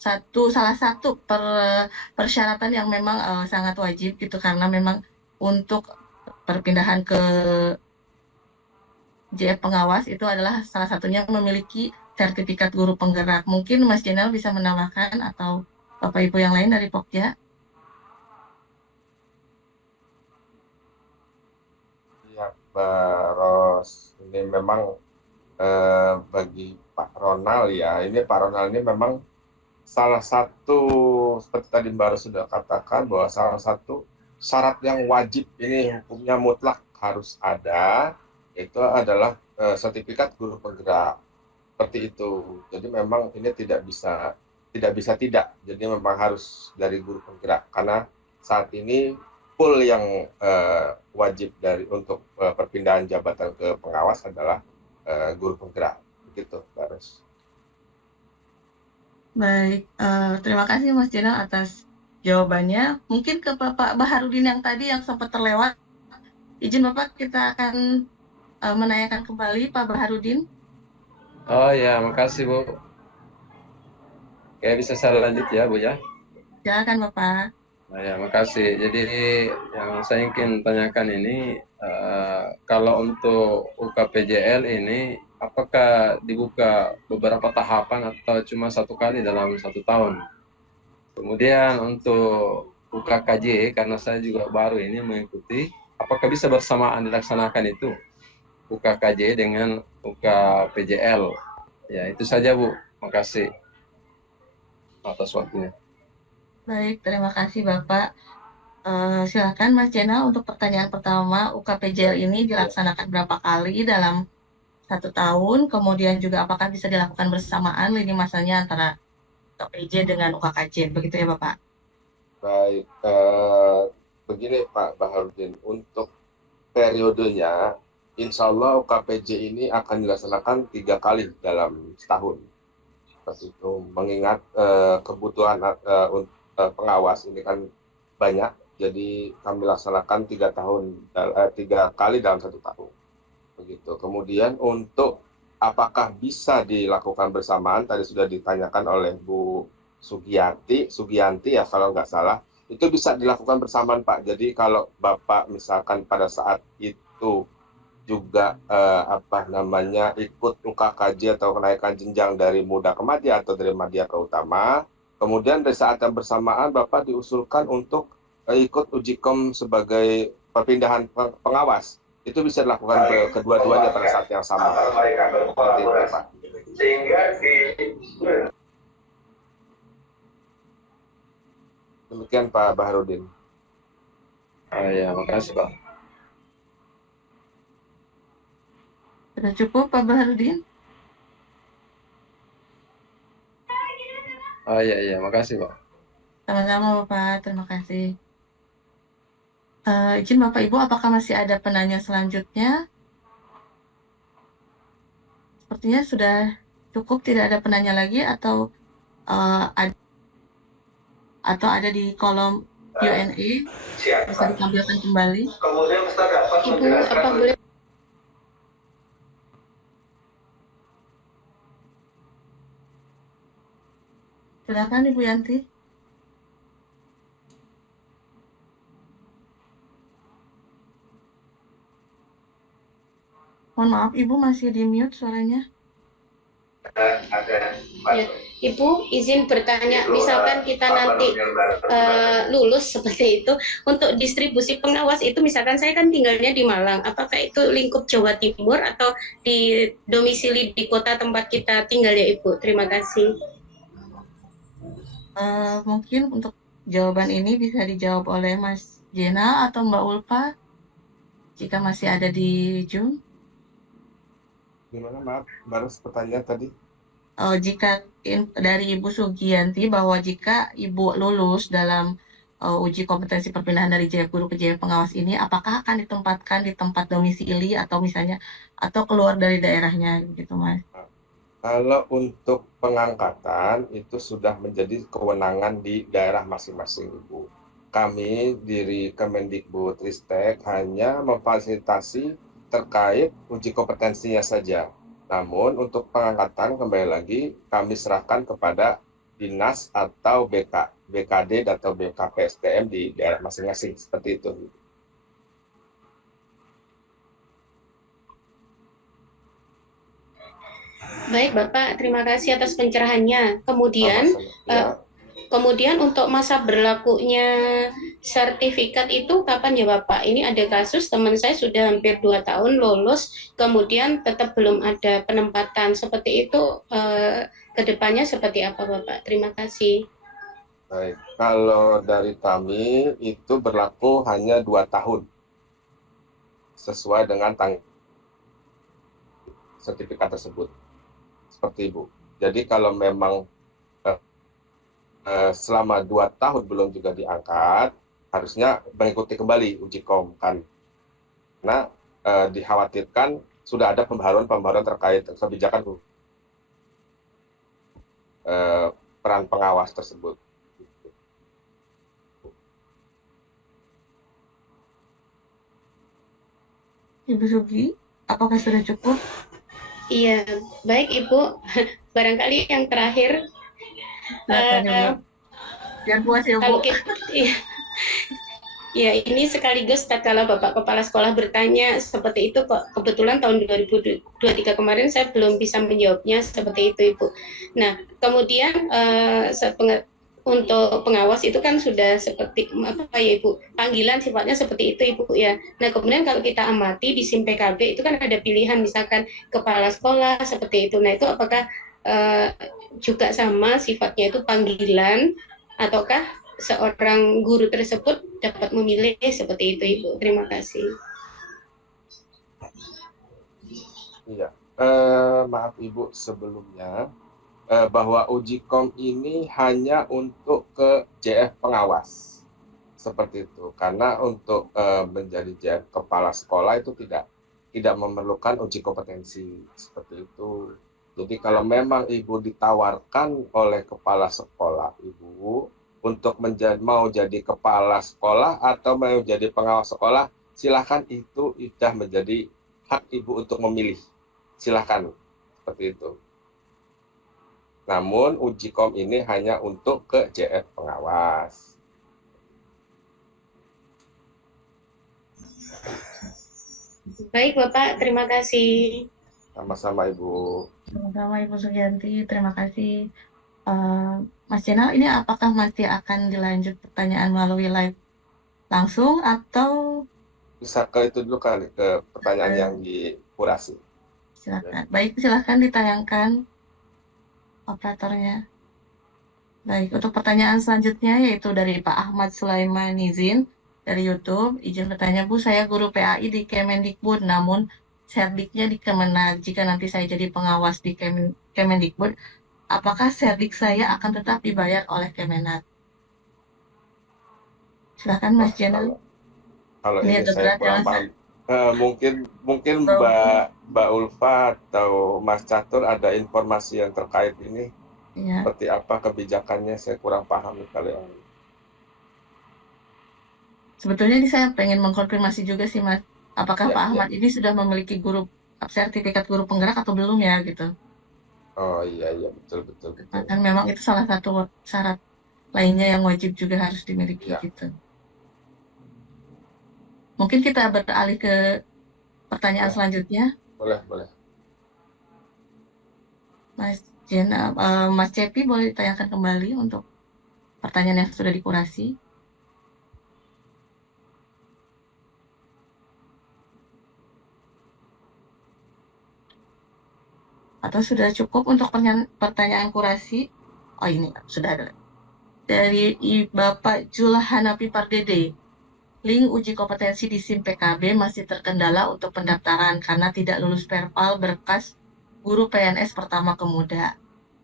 salah satu persyaratan yang memang sangat wajib gitu, karena memang untuk perpindahan ke JF pengawas itu adalah salah satunya memiliki sertifikat guru penggerak. Mungkin Mas Jenal bisa menambahkan atau Bapak Ibu yang lain dari Pokja. Ya, Mbak Ros, ini memang bagi Pak Ronald ya, ini Pak Ronald ini memang salah satu, seperti tadi Mbak Ros sudah katakan, bahwa salah satu syarat yang wajib ini hukumnya mutlak harus ada, itu adalah sertifikat guru penggerak. Seperti itu. Jadi memang ini tidak bisa tidak. Jadi memang harus dari guru penggerak, karena saat ini full yang wajib untuk perpindahan jabatan ke pengawas adalah guru penggerak. Begitu, Mbak Ros. Baik, terima kasih Mas Jenal atas jawabannya. Mungkin ke Bapak Baharudin yang tadi yang sempat terlewat, izin Bapak kita akan menanyakan kembali Pak Baharudin. Oh ya, makasih Bu. Oke, bisa saya lanjut ya Bu ya? Silakan Bapak. Nah ya, makasih. Jadi yang saya ingin tanyakan ini, kalau untuk UKPJL ini, apakah dibuka beberapa tahapan atau cuma satu kali dalam 1 tahun? Kemudian untuk UKKJ, karena saya juga baru ini mengikuti, apakah bisa bersamaan dilaksanakan itu? UKKJ dengan UKPJL. Ya, itu saja Bu. Makasih. atas waktunya. Baik, terima kasih Bapak. Silakan Mas Jena untuk pertanyaan pertama, UKPJL ini dilaksanakan berapa kali dalam 1 tahun, kemudian juga apakah bisa dilakukan bersamaan lini masanya antara UKPJ dengan UKKJ, begitu ya Bapak? Baik, begini Pak Baharudin, untuk periodenya, insya Allah UKPJ ini akan dilaksanakan 3 kali dalam setahun. Seperti itu, mengingat kebutuhan pengawas ini kan banyak, jadi kami laksanakan 3 kali dalam 1 tahun. Begitu. Kemudian untuk apakah bisa dilakukan bersamaan, tadi sudah ditanyakan oleh Bu Sugianti ya kalau nggak salah, itu bisa dilakukan bersamaan Pak. Jadi kalau Bapak misalkan pada saat itu juga ikut UKKJ atau kenaikan jenjang dari muda ke madya atau dari madya ke utama, kemudian dari saat yang bersamaan Bapak diusulkan untuk ikut ujikom sebagai perpindahan pengawas, itu bisa dilakukan kedua-duanya pada saat yang sama. Seperti itu, Pak. Sehingga Demikian Pak Baharudin. Ya, makasih Pak. Sudah cukup Pak Baharudin? Iya, makasih Pak. Sama-sama Bapak, terima kasih. Izin Bapak Ibu, apakah masih ada penanya selanjutnya? Sepertinya sudah cukup, tidak ada penanya lagi, atau ada di kolom Q&A, bisa ditampilkan kembali. kemudian Ustaz dapat Ibu, menjelaskan apa boleh? Silakan Ibu Yanti. Mohon maaf Ibu, masih di mute suaranya. Ya, Ibu izin bertanya, misalkan kita nanti lulus seperti itu, untuk distribusi pengawas itu misalkan saya kan tinggalnya di Malang, apakah itu lingkup Jawa Timur atau di domisili di kota tempat kita tinggal ya Ibu? Terima kasih. Mungkin untuk jawaban ini bisa dijawab oleh Mas Jena atau Mbak Ulfa, jika masih ada di Zoom. Gimana maaf, baru pertanyaan tadi? Jika dari Ibu Sugianti bahwa jika Ibu lulus dalam uji kompetensi perpindahan dari JF Guru ke JF Pengawas ini, apakah akan ditempatkan di tempat domisili atau misalnya atau keluar dari daerahnya gitu Mas? Kalau untuk pengangkatan itu sudah menjadi kewenangan di daerah masing-masing Ibu. Kami dari Kemendikbudristek hanya memfasilitasi terkait uji kompetensinya saja. Namun untuk pengangkatan kembali lagi kami serahkan kepada dinas atau BKD atau BKPSDM di daerah masing-masing, seperti itu. Baik Bapak, terima kasih atas pencerahannya. Kemudian untuk masa berlakunya sertifikat itu kapan ya Bapak? Ini ada kasus teman saya sudah hampir 2 tahun lulus, kemudian tetap belum ada penempatan. Seperti itu kedepannya seperti apa Bapak? Terima kasih. Baik, kalau dari kami itu berlaku hanya 2 tahun. Sesuai dengan sertifikat tersebut. Seperti Ibu. Jadi kalau memang selama 2 tahun belum juga diangkat, harusnya mengikuti kembali uji kom kan. Karena dikhawatirkan sudah ada pembaharuan terkait kebijakan peran pengawas tersebut. Ibu Sugi, apakah sudah cukup? Iya, baik Ibu. Barangkali yang terakhir, biar puas ya Bu. kalau kita, ya ini sekaligus tatkala Bapak Kepala Sekolah bertanya seperti itu kok, kebetulan tahun 2023 kemarin saya belum bisa menjawabnya seperti itu Ibu. Nah, kemudian untuk pengawas itu kan sudah seperti apa ya Ibu, panggilan sifatnya seperti itu Ibu ya. Nah kemudian kalau kita amati di SIM PKB itu kan ada pilihan misalkan kepala sekolah seperti itu. Nah itu apakah juga sama sifatnya itu panggilan, ataukah seorang guru tersebut dapat memilih seperti itu, Ibu? Terima kasih. Iya, maaf Ibu sebelumnya bahwa uji kom ini hanya untuk ke JF pengawas seperti itu, karena untuk menjadi JF kepala sekolah itu tidak memerlukan uji kompetensi seperti itu. Jadi kalau memang Ibu ditawarkan oleh kepala sekolah Ibu untuk mau jadi kepala sekolah atau mau jadi pengawas sekolah, silahkan, itu sudah menjadi hak Ibu untuk memilih. Silahkan, seperti itu. Namun uji kom ini hanya untuk ke JF pengawas. Baik Bapak, terima kasih. Sama-sama Ibu. Sama-sama Ibu Sugianti, terima kasih. Mas Jenal, ini apakah masih akan dilanjut pertanyaan melalui live langsung atau Bisa ke itu dulu kali, ke pertanyaan yang di kurasi. silakan? Baik, silakan ditayangkan operatornya. Baik, untuk pertanyaan selanjutnya yaitu dari Pak Ahmad Sulaiman Nizin dari YouTube. Izin bertanya Bu, saya guru PAI di Kemendikbud, namun Serdiknya di Kemenag. Jika nanti saya jadi pengawas di Kemendikbud, apakah Serdik saya akan tetap dibayar oleh Kemenag? Silakan Mas Jenal. Kalau Ini ini agak saya berat ya kurang Mas. paham. Mungkin Atau- Mbak Ulfa atau Mas Catur ada informasi yang terkait ini. Iya. Seperti apa kebijakannya, saya kurang paham kali. Sebetulnya ini saya pengen mengkonfirmasi juga sih Mas, apakah Ya, Pak ya. Ahmad ini sudah memiliki sertifikat guru penggerak atau belum ya gitu. Oh iya betul. Kan memang itu salah satu syarat lainnya yang wajib juga harus dimiliki Ya. gitu. Mungkin kita beralih ke pertanyaan selanjutnya. Boleh. Mas Cepi boleh ditayangkan kembali untuk pertanyaan yang sudah dikurasi. Atau sudah cukup untuk pertanyaan kurasi? Oh ini sudah ada. Dari Bapak Jul Hanapi Pardede. Link uji kompetensi di SIM PKB masih terkendala untuk pendaftaran karena tidak lulus perpal berkas guru PNS pertama kemuda.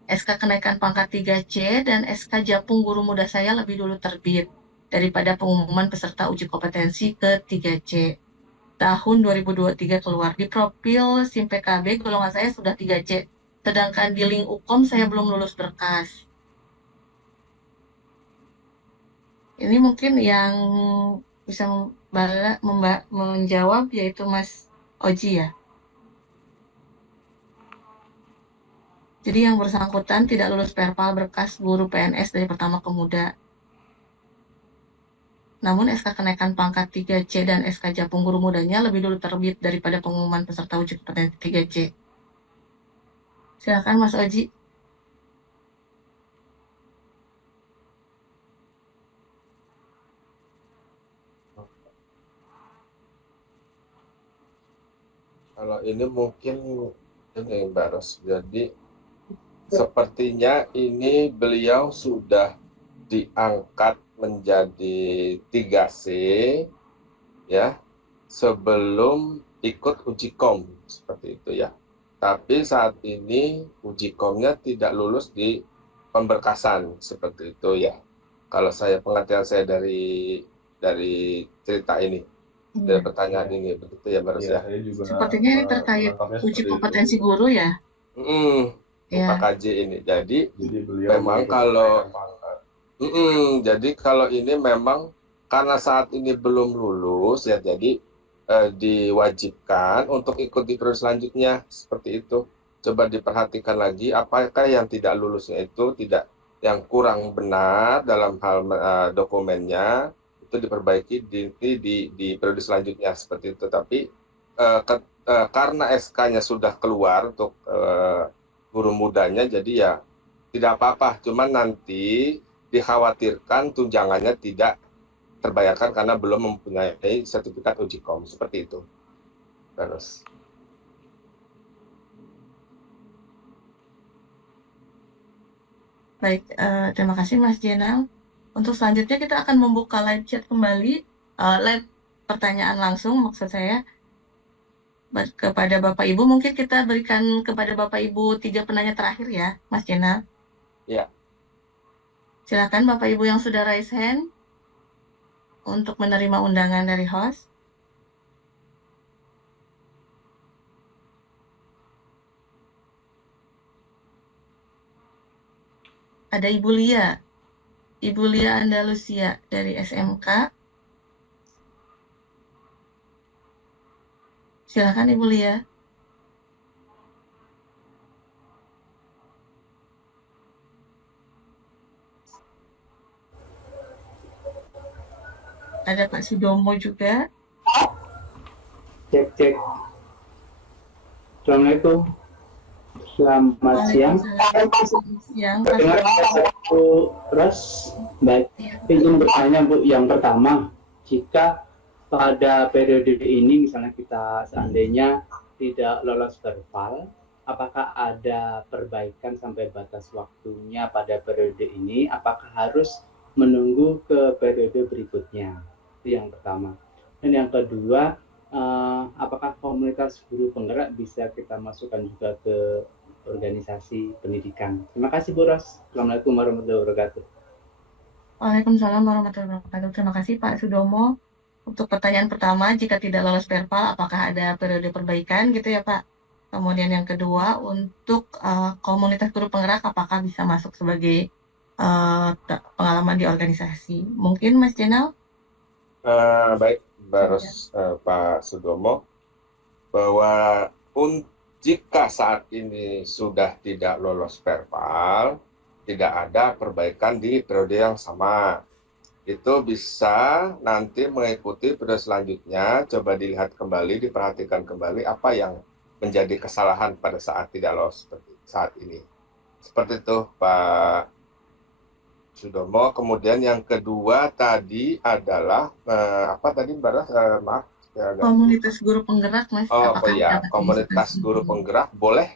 SK kenaikan pangkat 3C dan SK Japung guru muda saya lebih dulu terbit daripada pengumuman peserta uji kompetensi ke 3C. Tahun 2023 keluar. Di profil SIM PKB golongan saya sudah 3C, sedangkan di link UKOM saya belum lulus berkas. Ini mungkin yang bisa menjawab yaitu Mas Oji ya. Jadi yang bersangkutan tidak lulus perpal berkas guru PNS dari pertama kemuda. Namun SK kenaikan pangkat 3C dan SK Japung guru mudanya lebih dulu terbit daripada pengumuman peserta uji kompetensi 3C. Silakan Mas Oji. Kalau ini mungkin ini Mbak Ros. Jadi sepertinya ini beliau sudah diangkat menjadi 3C ya sebelum ikut uji kom seperti itu ya. Tapi saat ini uji komnya tidak lulus di pemberkasan seperti itu ya. Kalau pengertian saya dari cerita ini. Dari pertanyaan ini begitu ya Mbak Ros ya. Saya juga Sepertinya ini terkait uji kompetensi guru ya. UKKJ ini. Jadi beliau memang jadi kalau ini memang karena saat ini belum lulus ya, jadi diwajibkan untuk ikut di periode selanjutnya seperti itu. Coba diperhatikan lagi apakah yang tidak lulusnya itu yang kurang benar dalam hal dokumennya, itu diperbaiki di periode selanjutnya seperti itu. Tapi karena SK-nya sudah keluar untuk guru mudanya, jadi ya tidak apa-apa. Cuman nanti dikhawatirkan tunjangannya tidak terbayarkan karena belum mempunyai sertifikat uji kom seperti itu. Terus. Baik, terima kasih Mas Jenal. Untuk selanjutnya kita akan membuka live chat kembali, live pertanyaan langsung maksud saya kepada Bapak Ibu. Mungkin kita berikan kepada Bapak Ibu 3 penanya terakhir ya, Mas Jenal. Ya. Silakan Bapak Ibu yang sudah raise hand untuk menerima undangan dari host. Ada Ibu Lia Andalusia dari SMK. Silakan Ibu Lia. Ada Pak Sudomo juga. Cek. Assalamualaikum. Selamat siang. Siang. Dengar Bu Ros. Baik. Ingin bertanya Bu, yang pertama, jika pada periode ini misalnya kita seandainya tidak lolos verbal, apakah ada perbaikan sampai batas waktunya pada periode ini? Apakah harus menunggu ke periode berikutnya? Itu yang pertama. Dan yang kedua, apakah komunitas guru penggerak bisa kita masukkan juga ke organisasi pendidikan? Terima kasih Bu Ros. Assalamualaikum warahmatullahi wabarakatuh. Waalaikumsalam warahmatullahi wabarakatuh. Terima kasih Pak Sudomo. Untuk pertanyaan pertama, jika tidak lolos verbal, apakah ada periode perbaikan gitu ya Pak? Kemudian yang kedua, untuk komunitas guru penggerak, apakah bisa masuk sebagai pengalaman di organisasi? Mungkin Mas Jenal? Baik, Pak Sudomo, bahwa jika saat ini sudah tidak lolos verbal, tidak ada perbaikan di periode yang sama. Itu bisa nanti mengikuti periode selanjutnya, coba dilihat kembali, diperhatikan kembali apa yang menjadi kesalahan pada saat tidak lolos seperti saat ini. Seperti itu Pak Sudomo. Kemudian yang kedua tadi adalah apa tadi Mbak Ros? Maaf. Komunitas guru penggerak, Mas. Oh iya, komunitas guru penggerak boleh.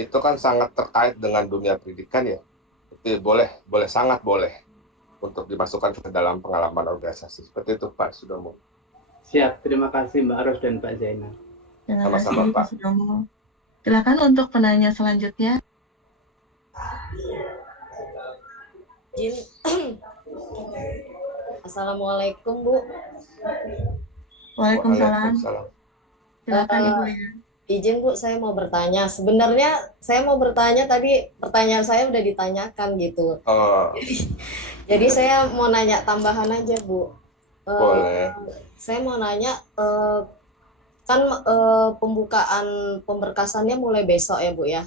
Itu kan sangat terkait dengan dunia pendidikan ya. Itu boleh, sangat boleh untuk dimasukkan ke dalam pengalaman organisasi. Seperti itu Pak Sudomo. Siap, terima kasih Mbak Ros dan Pak Zainal. Sama-sama Pak Sudomo. Silakan untuk penanya selanjutnya. Assalamualaikum Bu. Waalaikumsalam. Silakan Ibu ya. Izin Bu, saya mau bertanya. Sebenarnya saya mau bertanya tadi pertanyaan saya udah ditanyakan gitu. Jadi saya mau nanya tambahan aja Bu. Boleh. Saya mau nanya kan pembukaan pemberkasannya mulai besok ya Bu ya.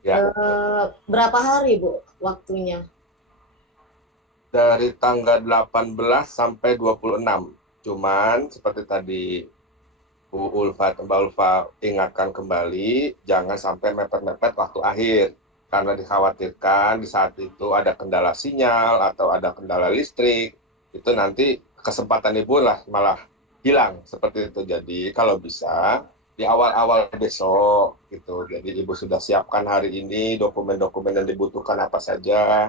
Ya. Berapa hari Bu waktunya? Dari tanggal 18 sampai 26. Cuman seperti tadi Mbak Ulfa ingatkan kembali, jangan sampai mepet-mepet waktu akhir. Karena dikhawatirkan di saat itu ada kendala sinyal atau ada kendala listrik, itu nanti kesempatan Ibu lah malah hilang seperti itu. Jadi kalau bisa di awal-awal besok gitu. Jadi Ibu sudah siapkan hari ini dokumen-dokumen yang dibutuhkan apa saja.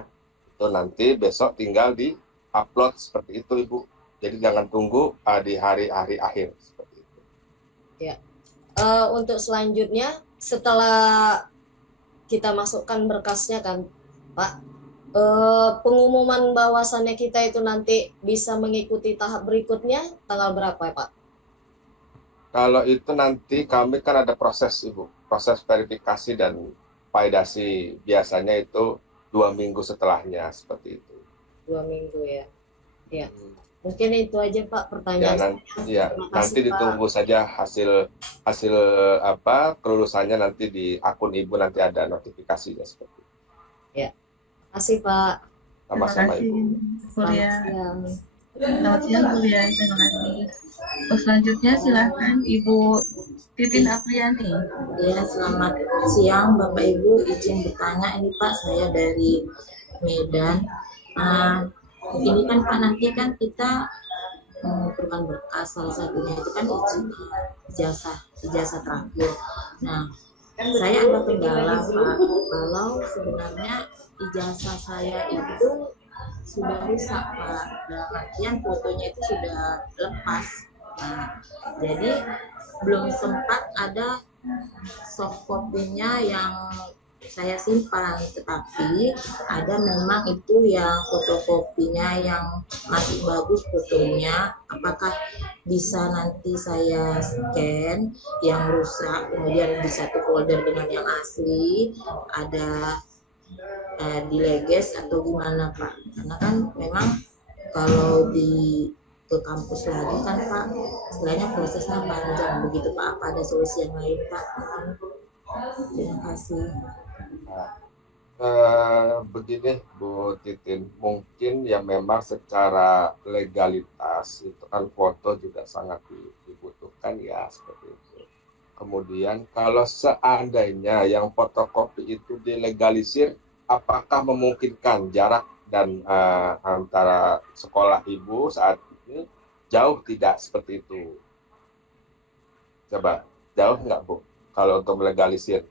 Itu nanti besok tinggal di-upload seperti itu Ibu. Jadi jangan tunggu di hari-hari akhir seperti itu. Ya. Untuk selanjutnya setelah kita masukkan berkasnya kan Pak, pengumuman bahwasannya kita itu nanti bisa mengikuti tahap berikutnya tanggal berapa ya Pak? Kalau itu nanti kami kan ada proses Ibu, proses verifikasi dan validasi, biasanya itu 2 minggu setelahnya seperti itu. 2 minggu ya. Ya. Mungkin itu aja Pak pertanyaan. Nanti ditunggu saja hasil kelulusannya nanti di akun Ibu, nanti ada notifikasinya seperti itu. Ya. Terima kasih Pak. Sama-sama Ibu. Selamat siang Bu Lia, terima kasih. Selanjutnya silakan Ibu Titin Apriani. Ya, selamat siang Bapak Ibu, izin bertanya ini Pak, saya dari Medan. Ini kan Pak, nanti kan kita mengumpulkan berkas, salah satunya itu kan ijazah terakhir. Nah, saya ada kendala Pak, kalau sebenarnya ijazah saya itu sudah rusak Pak, dalam artian fotonya itu sudah lepas. Nah, jadi belum sempat ada soft copy-nya yang saya simpan, tetapi ada memang itu yang fotokopinya yang masih bagus fotonya. Apakah bisa nanti saya scan yang rusak kemudian di satu folder dengan yang asli, ada dileges atau gimana Pak? Karena kan memang kalau di ke kampus lagi kan Pak, istilahnya prosesnya panjang begitu Pak. Apa ada solusi yang lain Pak? Terima kasih. Begini Bu Titin, mungkin ya memang secara legalitas itu kan foto juga sangat dibutuhkan ya seperti itu. Kemudian kalau seandainya yang fotokopi itu dilegalisir, apakah memungkinkan jarak dan antara sekolah Ibu saat ini jauh tidak seperti itu? Coba, jauh nggak Bu kalau untuk melegalisir?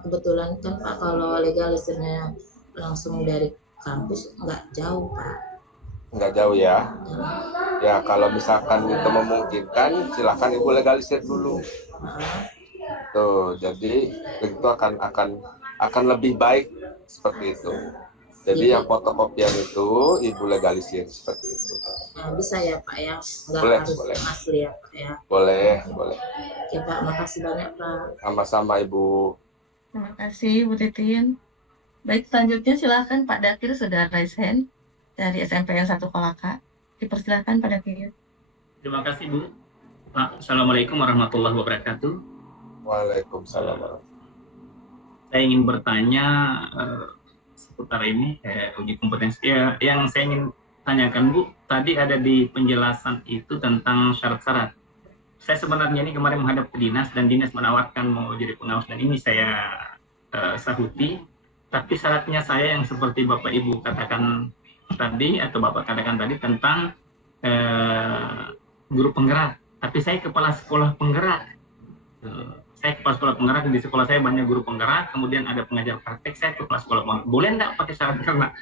Kebetulan kan Pak, kalau legalisirnya langsung dari kampus nggak jauh Pak. Nggak jauh ya? Ya kalau misalkan itu memungkinkan, silakan Ibu legalisir dulu. Tuh, jadi itu akan lebih baik seperti itu. Jadi yang fotokopian itu Ibu legalisir seperti itu. Bisa ya Pak ya? Nggak Boleh, harus boleh. asli ya Pak ya? Boleh. Oke Pak, makasih banyak Pak. Sama-sama Ibu. Terima kasih Bu Titin. Baik, selanjutnya silakan Pak Dakir sudah raise hand dari SMPN 1 Kolaka. Dipersilakan Pak Dakir. Terima kasih Bu. Pak, Assalamualaikum warahmatullahi wabarakatuh. Waalaikumsalam. Saya ingin bertanya seputar ini uji kompetensi. Ya, yang saya ingin tanyakan Bu, tadi ada di penjelasan itu tentang syarat-syarat. Saya sebenarnya ini kemarin menghadap ke dinas dan dinas menawarkan mau jadi pengawas dan ini saya sahuti. Tapi syaratnya saya yang seperti Bapak Ibu katakan tadi atau Bapak katakan tadi tentang guru penggerak. Tapi saya kepala sekolah penggerak. Saya kepala sekolah penggerak, di sekolah saya banyak guru penggerak, kemudian ada pengajar praktek, saya kepala sekolah penggerak. Boleh enggak pakai syarat karena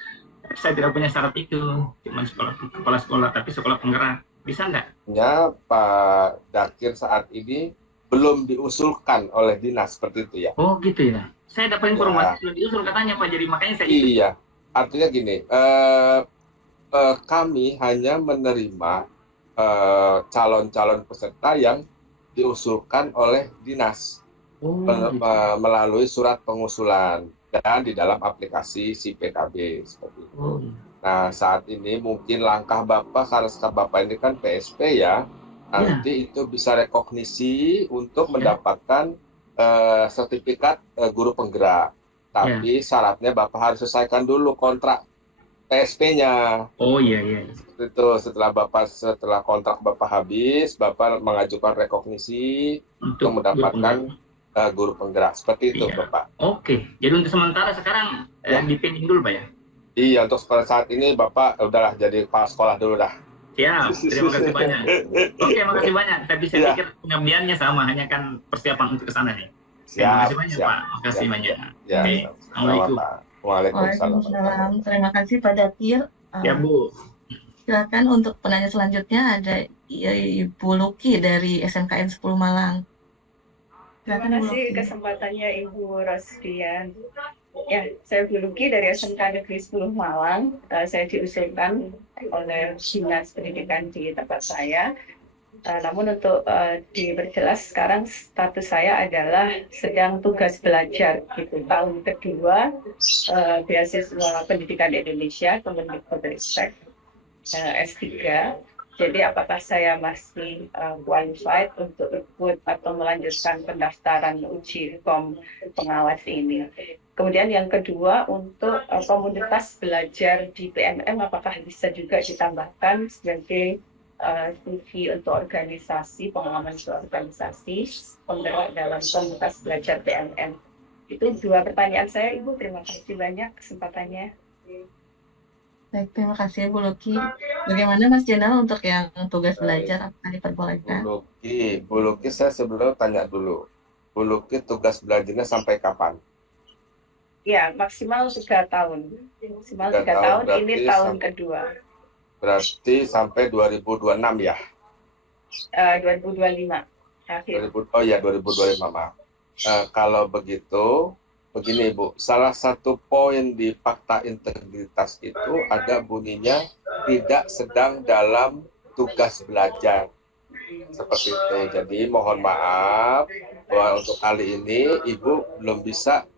saya tidak punya syarat itu, cuma kepala sekolah tapi sekolah penggerak. Bisa enggak? Ya, Pak Dakir saat ini belum diusulkan oleh dinas seperti itu ya. Oh gitu ya. Saya dapat informasi belum diusul katanya Pak, jadi makanya saya Iya, artinya gini, kami hanya menerima calon-calon peserta yang diusulkan oleh dinas melalui surat pengusulan dan di dalam aplikasi si PKB seperti itu. Nah saat ini mungkin langkah Bapak, karena Bapak ini kan PSP ya, nanti itu bisa rekognisi untuk mendapatkan sertifikat guru penggerak. Tapi syaratnya Bapak harus selesaikan dulu kontrak PSP-nya. Oh iya. Itu setelah kontrak Bapak habis, Bapak mengajukan rekognisi untuk mendapatkan guru penggerak. Seperti itu Bapak. Oke, jadi untuk sementara sekarang dipending dulu Pak ya? Iya, untuk saat ini Bapak udahlah jadi kepala sekolah dulu dah. Siap, terima kasih banyak. Oke, makasih banyak. Tapi saya pikir pengabdiannya sama, hanya kan persiapan untuk ke sana nih. Terima kasih banyak Pak, makasih banyak. Oke, Assalamualaikum. Waalaikumsalam. Terima kasih Pak Dakir. Ya Bu. Silakan untuk penanya selanjutnya ada Ibu Luki dari SMKN 10 Malang. Terima kasih kesempatannya Ibu Rosdian. Ya, saya Bu Luki dari SMK Negeri 10 Malang. Saya diusulkan oleh Dinas Pendidikan di tempat saya. Namun untuk diperjelas sekarang status saya adalah sedang tugas belajar gitu, tahun kedua beasiswa Pendidikan Indonesia Kemendikbudristek S3. Jadi apakah saya masih qualified untuk ikut atau melanjutkan pendaftaran uji kom pengawas ini. Kemudian yang kedua untuk komunitas belajar di PNM apakah bisa juga ditambahkan sebagai CV untuk organisasi, pengalaman untuk organisasi penggerak dalam komunitas belajar PNM. Itu dua pertanyaan saya Ibu, terima kasih banyak kesempatannya. Baik, terima kasih Bu Luki. Bagaimana Mas Jenal untuk yang tugas belajar apakah diperbolehkan? Bu Luki, saya sebelumnya tanya dulu. Bu Bu Luki tugas belajarnya sampai kapan? Ya, maksimal 3 tahun. Maksimal 3 3 tahun, ini berarti tahun kedua. Berarti sampai 2026 ya? 2025 akhir. 2025, maaf. Kalau begitu, begini Bu, salah satu poin di fakta integritas itu ada bunyinya tidak sedang dalam tugas belajar. Seperti itu. Jadi mohon maaf bahwa untuk kali ini Ibu belum bisa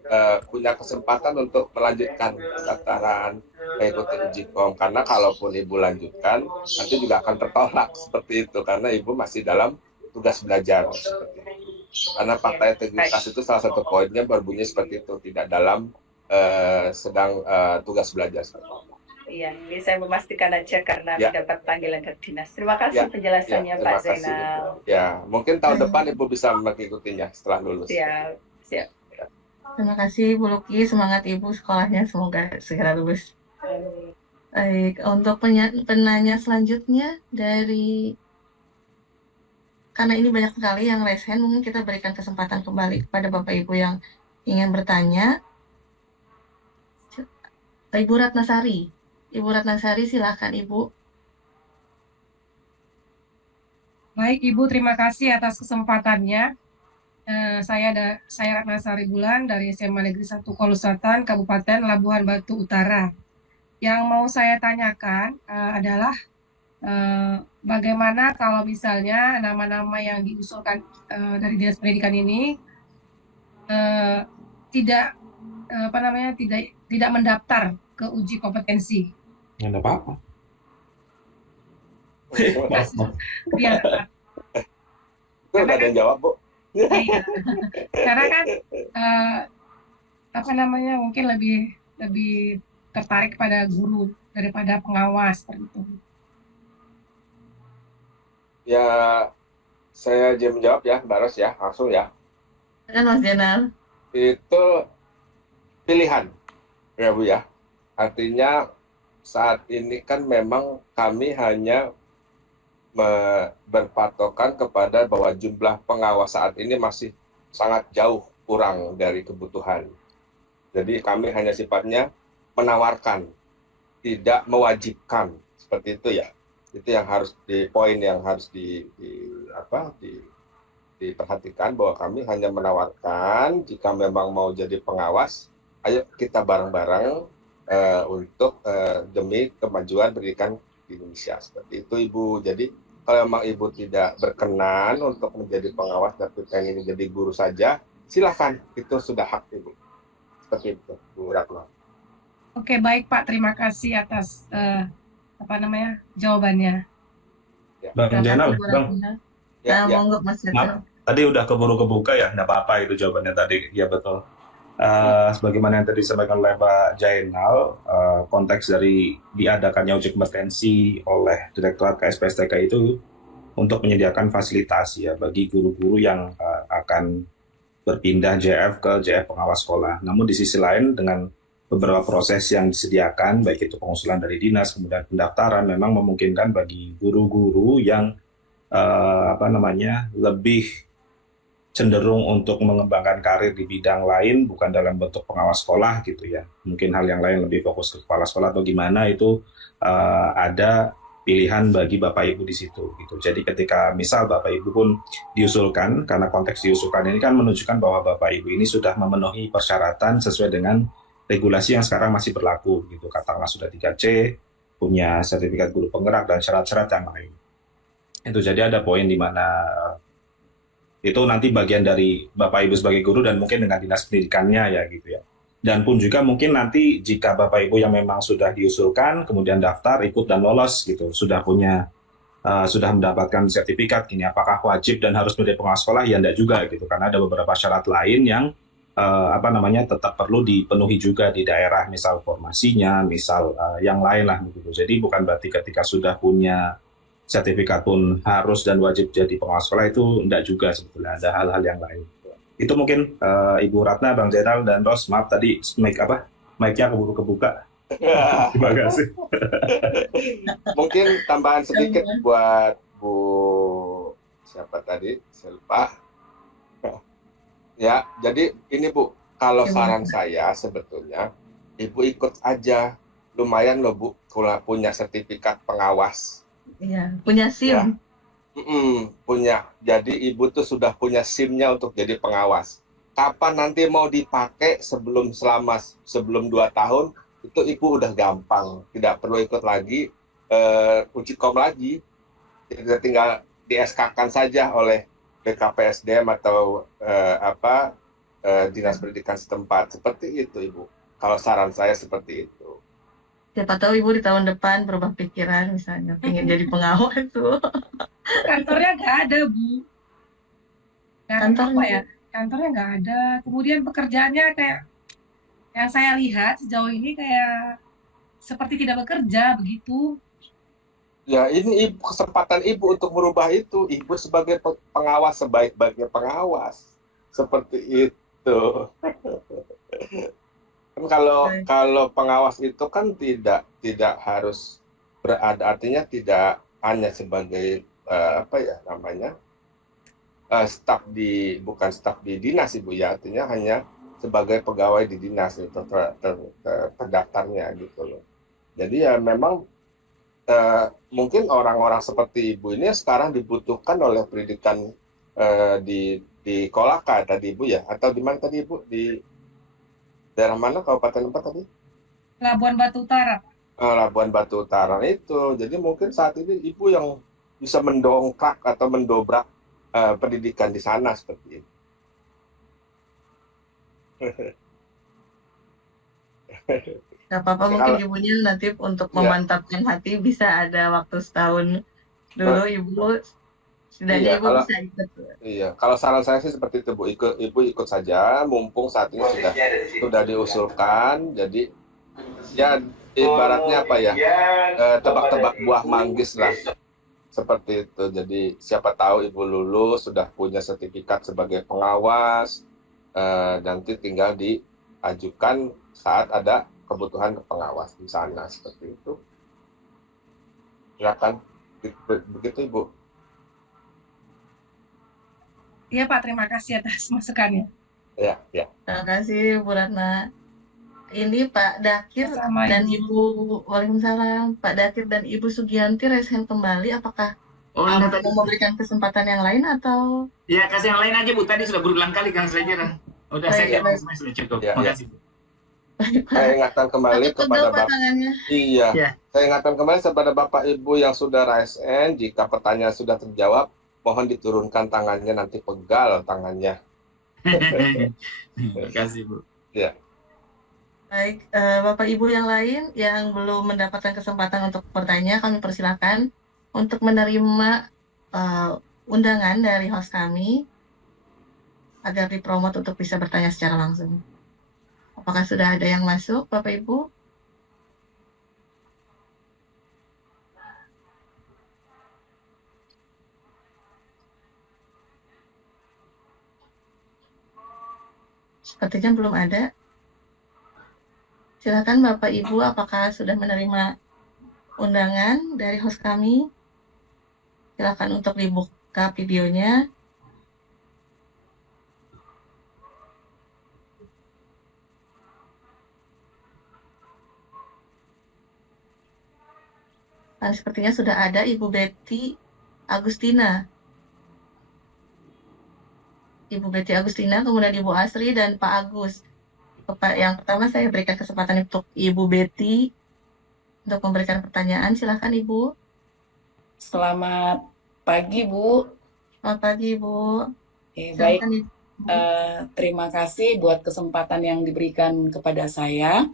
punya kesempatan untuk melanjutkan pendaftaran mengikuti uji kom, karena kalaupun Ibu lanjutkan nanti juga akan tertolak seperti itu karena Ibu masih dalam tugas belajar seperti itu. Karena fakta integritas itu salah satu poinnya berbunyi seperti itu, tidak dalam sedang tugas belajar. Iya, ini saya memastikan aja karena Ya. mendapat panggilan dari dinas. Terima kasih penjelasannya terima Pak kasih, Zainal. Ibu. Ya, mungkin tahun depan Ibu bisa mengikutinya setelah lulus. Siap, siap. Terima kasih Bu Luki, semangat Ibu sekolahnya, semoga segera lulus. Baik, untuk penanya selanjutnya dari, karena ini banyak sekali yang raise hand, mungkin kita berikan kesempatan kembali kepada Bapak Ibu yang ingin bertanya. Ibu Ratnasari. Ibu Ratnasari, silakan Ibu. Baik Ibu, terima kasih atas kesempatannya. Saya Ratnasari Bulan dari SMA Negeri 1 Kolosatan, Kabupaten Labuhan Batu Utara. Yang mau saya tanyakan adalah bagaimana kalau misalnya nama-nama yang diusulkan dari Dinas Pendidikan ini tidak mendaftar ke uji kompetensi. Nggak ada apa-apa. Iya. Itu udah ada yang jawab, Bu. Iya. Karena kan mungkin lebih tertarik pada guru daripada pengawas seperti itu. Ya, saya aja menjawab ya, Baros ya, langsung ya. Kan Mas Zainal. Itu pilihan, ya Bu ya. Artinya saat ini kan memang kami hanya berpatokan kepada bahwa jumlah pengawas saat ini masih sangat jauh kurang dari kebutuhan. Jadi kami hanya sifatnya menawarkan, tidak mewajibkan, seperti itu ya. Itu yang harus poin yang harus diperhatikan, bahwa kami hanya menawarkan jika memang mau jadi pengawas, ayo kita bareng-bareng untuk demi kemajuan pendidikan di Indonesia. Seperti itu Ibu. Jadi kalau memang Ibu tidak berkenan untuk menjadi pengawas tapi pengen jadi guru saja, silakan, itu sudah hak Ibu. Seperti itu, Bu Ratna. Oke, baik Pak, terima kasih atas jawabannya. Bang Zainal, Bang. Monggo Mas Maaf, tadi udah keburu kebuka ya, nggak apa-apa itu jawabannya tadi. Ya betul. Sebagaimana yang tadi disampaikan oleh Pak Zainal, konteks dari diadakannya uji kompetensi oleh Direktorat KSPSTK itu untuk menyediakan fasilitas ya bagi guru-guru yang akan berpindah JF ke JF pengawas sekolah. Namun di sisi lain dengan beberapa proses yang disediakan, baik itu pengusulan dari dinas, kemudian pendaftaran, memang memungkinkan bagi guru-guru yang lebih cenderung untuk mengembangkan karir di bidang lain, bukan dalam bentuk pengawas sekolah gitu ya. Mungkin hal yang lain lebih fokus ke kepala sekolah atau gimana, itu ada pilihan bagi Bapak Ibu di situ gitu. Jadi ketika misal Bapak Ibu pun diusulkan, karena konteks diusulkan ini kan menunjukkan bahwa Bapak Ibu ini sudah memenuhi persyaratan sesuai dengan regulasi yang sekarang masih berlaku gitu. Katakanlah sudah 3C, punya sertifikat guru penggerak dan syarat-syarat yang lain. Itu jadi ada poin di mana itu nanti bagian dari Bapak Ibu sebagai guru dan mungkin dengan dinas pendidikannya ya gitu ya. Dan pun juga mungkin nanti jika Bapak Ibu yang memang sudah diusulkan, kemudian daftar, ikut dan lolos gitu, sudah mendapatkan sertifikat, gini apakah wajib dan harus menjadi pengawas sekolah? Ya enggak juga gitu, karena ada beberapa syarat lain yang tetap perlu dipenuhi juga di daerah, misal formasinya, misal yang lain lah begitu. Jadi bukan berarti ketika sudah punya sertifikat pun harus dan wajib jadi pengawas sekolah, itu enggak juga sebetulnya, ada hal-hal yang lain. Itu mungkin Ibu Ratna, Bang Zainal, dan Ros, maaf tadi mic-nya keburu kebuka. Terima kasih. Mungkin tambahan sedikit buat Bu siapa tadi, saya lupa. Ya, jadi ini Bu, kalau Ibu. saran saya sebetulnya Ibu ikut aja. Lumayan loh Bu, punya sertifikat pengawas. Iya, punya Ya, SIM. punya. Jadi Ibu tuh sudah punya SIM-nya untuk jadi pengawas. Kapan nanti mau dipakai sebelum 2 tahun, itu Ibu udah gampang. Tidak perlu ikut lagi uji kom lagi. Tinggal di SK-kan saja oleh BKPSDM atau Dinas Pendidikan setempat. Seperti itu Ibu. Kalau saran saya seperti itu. Siapa tahu Ibu di tahun depan berubah pikiran, misalnya pengen jadi pengawas tuh. Kantornya nggak ada, Bu. Apa ya? Kantornya nggak ada. Kemudian pekerjaannya kayak yang saya lihat sejauh ini kayak seperti tidak bekerja begitu. Ya, ini kesempatan Ibu untuk merubah itu. Ibu sebagai pengawas, sebaik-baiknya pengawas. Seperti itu. Kan kalau pengawas itu kan tidak harus berada, artinya tidak hanya sebagai bukan staf di dinas Ibu ya, artinya hanya sebagai pegawai di dinas itu terdaftarnya gitu loh. Jadi ya memang mungkin orang-orang seperti Ibu ini sekarang dibutuhkan oleh pendidikan di Kolaka tadi Ibu ya, atau di mana tadi Ibu, di daerah mana, kabupaten apa tadi? Labuan Batu Utara. Labuan Batu Utara itu. Jadi mungkin saat ini Ibu yang bisa mendongkrak atau mendobrak pendidikan di sana seperti itu. Gak apa-apa, mungkin ibunya nanti untuk memantapkan hati bisa ada waktu setahun dulu Ibu. Setidaknya Ibu bisa ikut. Iya, kalau saran saya sih seperti itu Bu, Ibu ikut saja, mumpung saat ini sudah diusulkan. Jadi ya ibaratnya apa ya, tebak-tebak buah manggis lah, seperti itu. Jadi siapa tahu Ibu lulus sudah punya sertifikat sebagai pengawas, nanti tinggal diajukan saat ada kebutuhan pengawas di sana, seperti itu. Silakan, begitu Ibu. Iya Pak, terima kasih atas masukannya. Ya. Terima kasih Bu Ratna. Ini Pak Dakir dan Ibu, waalaikumsalam. Pak Dakir dan Ibu Sugianti raise hand kembali. Apakah mau memberikan kesempatan yang lain atau? Ya, kasih yang lain aja Bu. Tadi sudah berulang kali kan saya kira. Udah saya kira sudah cukup. Terima kasih Bu. Saya ingatkan kembali kepada Bapak. Iya. Saya ingatkan kembali kepada Bapak Ibu yang sudah raise hand, jika pertanyaan sudah terjawab, mohon diturunkan tangannya, nanti pegal tangannya. Terima kasih Bu. Ya. Baik, Bapak Ibu yang lain yang belum mendapatkan kesempatan untuk bertanya, kami persilakan untuk menerima undangan dari host kami agar dipromot untuk bisa bertanya secara langsung. Apakah sudah ada yang masuk, Bapak Ibu? Sepertinya belum ada. Silakan Bapak Ibu, apakah sudah menerima undangan dari host kami? Silakan untuk dibuka videonya. Dan sepertinya sudah ada Ibu Betty Agustina. Ibu Betty Agustina, kemudian Ibu Asri dan Pak Agus. Yang pertama saya berikan kesempatan untuk Ibu Betty untuk memberikan pertanyaan. Silakan Ibu. Selamat pagi Bu. Selamat pagi Bu. Baik, terima kasih buat kesempatan yang diberikan kepada saya.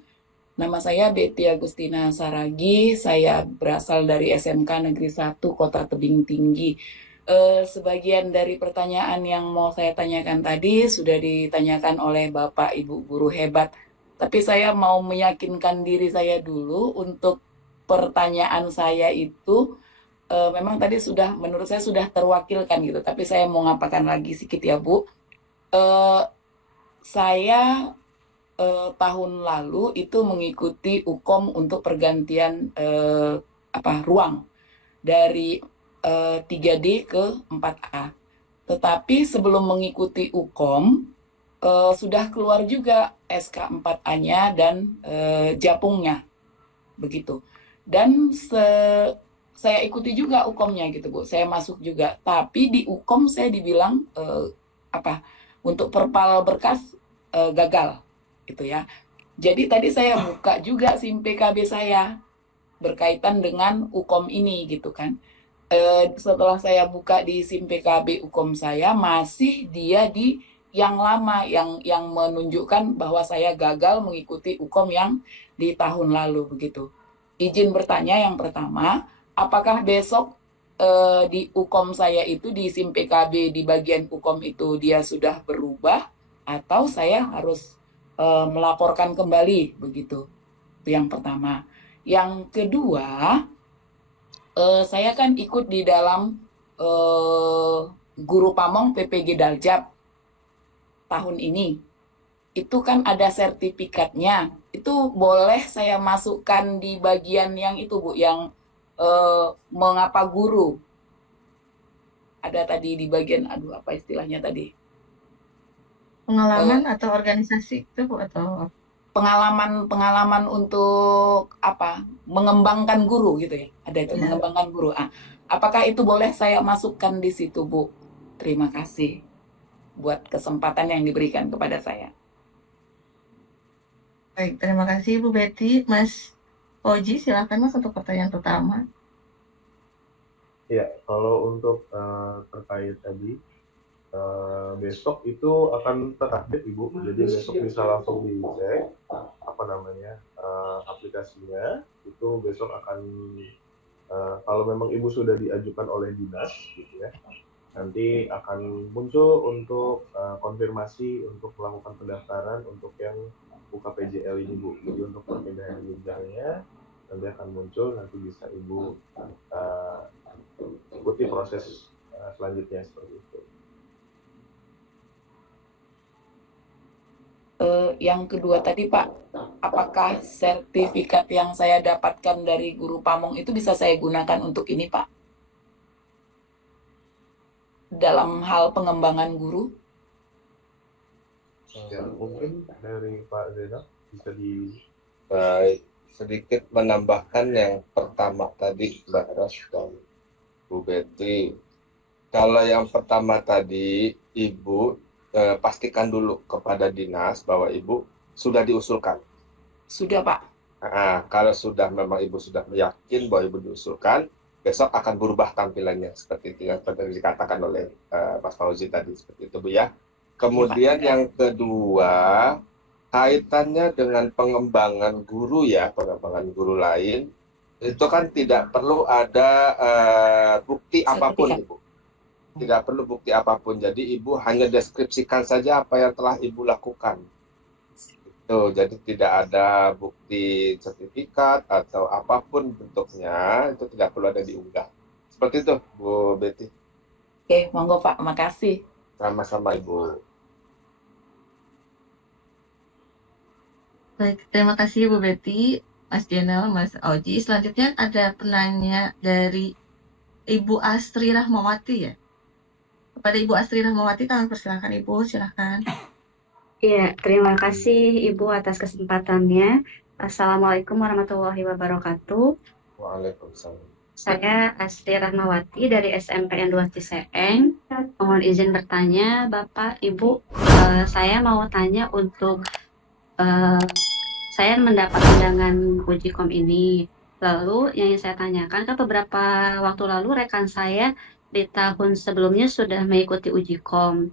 Nama saya Betty Agustina Saragi, saya berasal dari SMK Negeri 1 Kota Tebing Tinggi. Sebagian dari pertanyaan yang mau saya tanyakan tadi sudah ditanyakan oleh Bapak Ibu guru hebat. Tapi saya mau meyakinkan diri saya dulu untuk pertanyaan saya itu memang tadi sudah, menurut saya sudah terwakilkan gitu. Tapi saya mau ngapakan lagi sedikit ya Bu. Saya tahun lalu itu mengikuti UKOM untuk pergantian ruang dari 3D ke 4A. Tetapi sebelum mengikuti UKOM, sudah keluar juga SK 4A-nya dan Japungnya, begitu. Dan saya ikuti juga UKOM-nya gitu Bu, saya masuk juga. Tapi di UKOM saya dibilang untuk perpal berkas gagal, gitu ya. Jadi tadi saya buka juga SIM PKB saya berkaitan dengan UKOM ini gitu kan. Setelah saya buka di SIM PKB UKOM saya, masih dia di yang lama, yang menunjukkan bahwa saya gagal mengikuti UKOM yang di tahun lalu begitu. Izin bertanya yang pertama, apakah besok di UKOM saya itu, di SIM PKB di bagian UKOM itu dia sudah berubah atau saya harus melaporkan kembali begitu? Itu yang pertama. Yang kedua, saya kan ikut di dalam Guru Pamong PPG Daljab tahun ini. Itu kan ada sertifikatnya. Itu boleh saya masukkan di bagian yang itu Bu, yang mengapa guru. Ada tadi di bagian, apa istilahnya tadi? Pengalaman atau organisasi itu Bu, atau pengalaman untuk mengembangkan guru gitu ya, ada itu mengembangkan guru. Apakah itu boleh saya masukkan di situ Bu? Terima kasih buat kesempatan yang diberikan kepada saya. Baik, terima kasih Bu Betty. Mas Oji, silakan Mas untuk pertanyaan pertama. Ya, kalau untuk terkait tadi, besok itu akan terupdate Ibu, jadi besok bisa langsung dicek aplikasinya. Itu besok akan kalau memang Ibu sudah diajukan oleh dinas gitu ya, nanti akan muncul untuk konfirmasi untuk melakukan pendaftaran untuk yang UKPJL ini Bu. Jadi untuk perpindahan jenjangnya nanti akan muncul, nanti bisa Ibu ikuti proses selanjutnya seperti itu. Yang kedua tadi Pak, apakah sertifikat yang saya dapatkan dari Guru Pamong itu bisa saya gunakan untuk ini Pak? Dalam hal pengembangan guru? Ya, mungkin dari Pak Zainal bisa sedikit menambahkan yang pertama tadi Mbak Ros dan Bu Betty. Kalau yang pertama tadi Ibu pastikan dulu kepada dinas bahwa Ibu sudah diusulkan. Sudah Pak. Kalau sudah memang Ibu sudah yakin bahwa Ibu diusulkan, besok akan berubah tampilannya seperti itu yang seperti dikatakan oleh Mas Fauzi tadi, seperti itu Bu ya. Kemudian yang kedua, kaitannya dengan pengembangan guru ya, pengembangan guru lain, itu kan tidak perlu ada bukti apapun Ibu. Tidak perlu bukti apapun, jadi Ibu hanya deskripsikan saja apa yang telah Ibu lakukan. Itu, jadi tidak ada bukti sertifikat atau apapun bentuknya, itu tidak perlu ada diunggah. Seperti itu, Bu Betty. Oke, monggo Pak, makasih. Sama-sama Ibu. Baik, terima kasih Bu Betty, Mas Jenel, Mas Oji. Selanjutnya ada penanya dari Ibu Astri Rahmawati ya. Kepada Ibu Astri Rahmawati, kami persilakan Ibu, silakan. Iya, terima kasih Ibu atas kesempatannya. Assalamualaikum warahmatullahi wabarakatuh. Waalaikumsalam. Saya Astri Rahmawati dari SMPN 2 Ciseeng. Mohon izin bertanya, Bapak, Ibu. Saya mau tanya untuk saya mendapat undangan Ujikom ini. Lalu yang saya tanyakan kan beberapa waktu lalu rekan saya di tahun sebelumnya sudah mengikuti Ujikom.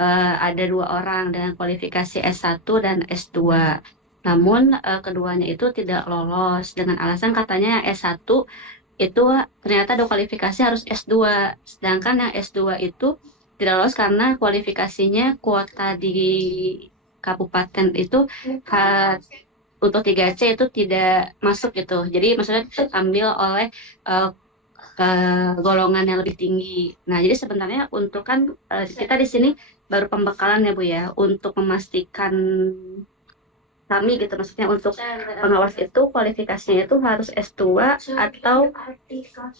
Ada 2 orang dengan kualifikasi S1 dan S2. Namun keduanya itu tidak lolos dengan alasan katanya S1 itu ternyata ada kualifikasi harus S2. Sedangkan yang S2 itu tidak lolos karena kualifikasinya kuota di kabupaten itu untuk 3C itu tidak masuk gitu. Jadi maksudnya ambil oleh golongan yang lebih tinggi. Nah, jadi sebenarnya untuk kan kita di sini baru pembekalan ya Bu ya, untuk memastikan kami gitu, maksudnya untuk pengawas itu kualifikasinya itu harus S2 atau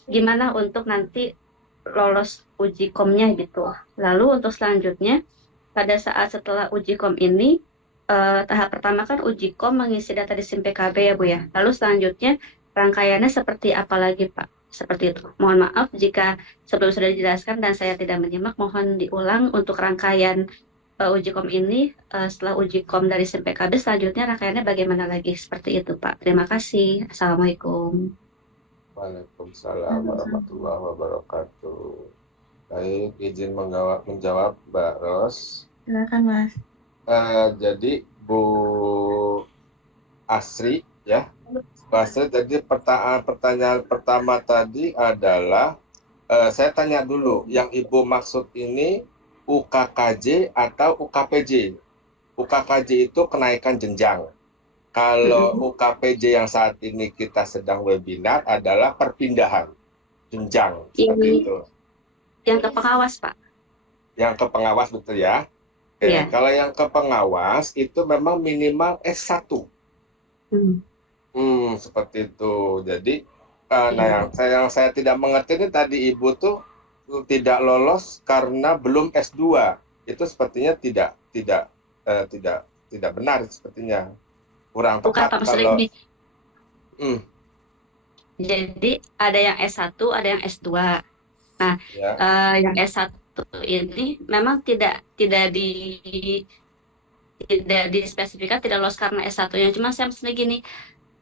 gimana untuk nanti lolos Ujikomnya gitu. Lalu untuk selanjutnya pada saat setelah uji kom ini, tahap pertama kan uji kom mengisi data di SIM PKB ya Bu ya. Lalu selanjutnya rangkaiannya seperti apa lagi Pak? Seperti itu. Mohon maaf jika sebelum sudah dijelaskan dan saya tidak menyimak, mohon diulang untuk rangkaian uji kom ini. Setelah uji kom dari SIM PKB, selanjutnya rangkaiannya bagaimana lagi? Seperti itu Pak. Terima kasih. Assalamualaikum. Waalaikumsalam warahmatullahi wabarakatuh. Baik, izin menjawab Mbak Ros. Silakan Mas. Jadi Bu Asri ya, Bu Asri, jadi pertanyaan pertama tadi adalah saya tanya dulu, yang Ibu maksud ini UKKJ atau UKPJ? UKKJ itu kenaikan jenjang. Kalau UKPJ yang saat ini kita sedang webinar adalah perpindahan jenjang. Seperti itu. Yang ke pengawas, Pak. Yang ke pengawas, betul ya? Oke. Iya. Kalau yang ke pengawas itu memang minimal S1. Seperti itu. Jadi, nah yang saya tidak mengerti ini tadi Ibu tuh tidak lolos karena belum S2. Itu sepertinya tidak benar sepertinya. Kurang Bukan, tepat Pak, kalau. ini. Jadi ada yang S1, ada yang S2. Nah, Ya. yang S1 ini memang tidak dispesifikkan tidak lolos karena S1-nya. Cuma saya maksudnya gini,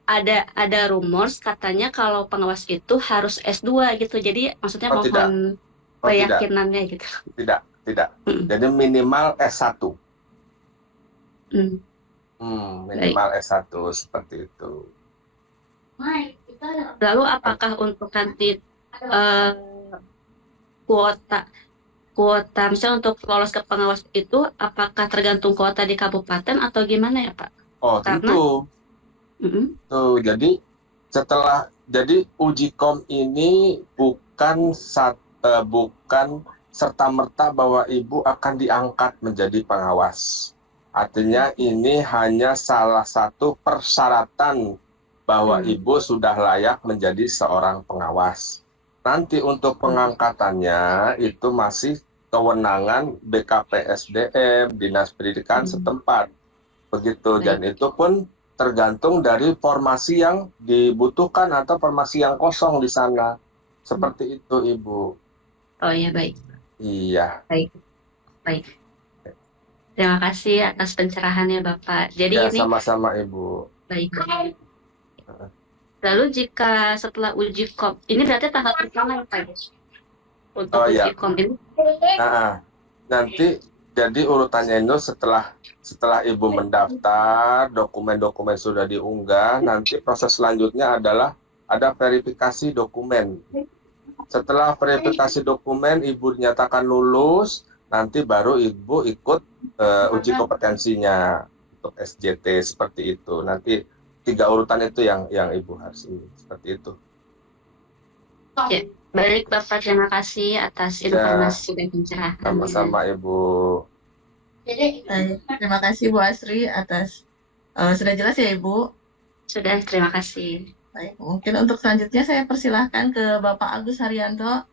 ada rumors katanya kalau pengawas itu harus S2 gitu. Jadi maksudnya Oh, tidak. mohon Oh, tidak. keyakinannya gitu. Tidak. Jadi minimal S1. Minimal S1 seperti itu. Lalu apakah untuk nanti kuota misalnya untuk lolos ke pengawas itu apakah tergantung kuota di kabupaten atau gimana ya Pak? Oh, tentu. Tuh, jadi jadi uji kom ini bukan serta-merta bahwa Ibu akan diangkat menjadi pengawas. Artinya ini hanya salah satu persyaratan bahwa Ibu sudah layak menjadi seorang pengawas. Nanti untuk pengangkatannya itu masih kewenangan BKPSDM, Dinas Pendidikan setempat. Begitu, dan itu pun tergantung dari formasi yang dibutuhkan atau formasi yang kosong di sana. Seperti itu, Ibu. Oh ya, baik. Iya. Baik. Terima kasih atas pencerahannya Bapak. Jadi Ya, ini sama-sama, Ibu. baik. Lalu jika setelah uji kom, ini berarti tanggal pertama ya Pak? Untuk uji kom ini? Nanti jadi urutannya itu setelah Ibu mendaftar, dokumen-dokumen sudah diunggah, nanti proses selanjutnya adalah ada verifikasi dokumen. Setelah verifikasi dokumen, Ibu dinyatakan lulus, nanti baru Ibu ikut uji kompetensinya untuk SJT seperti itu. Nanti 3 urutan itu yang Ibu harus ini, seperti itu. Ya, baik Bapak, terima kasih atas informasi dan pencerahan. Sama-sama Ibu. Terima kasih Bu Asri atas sudah jelas ya Ibu. Sudah, terima kasih. Baik, mungkin untuk selanjutnya saya persilahkan ke Bapak Agus Haryanto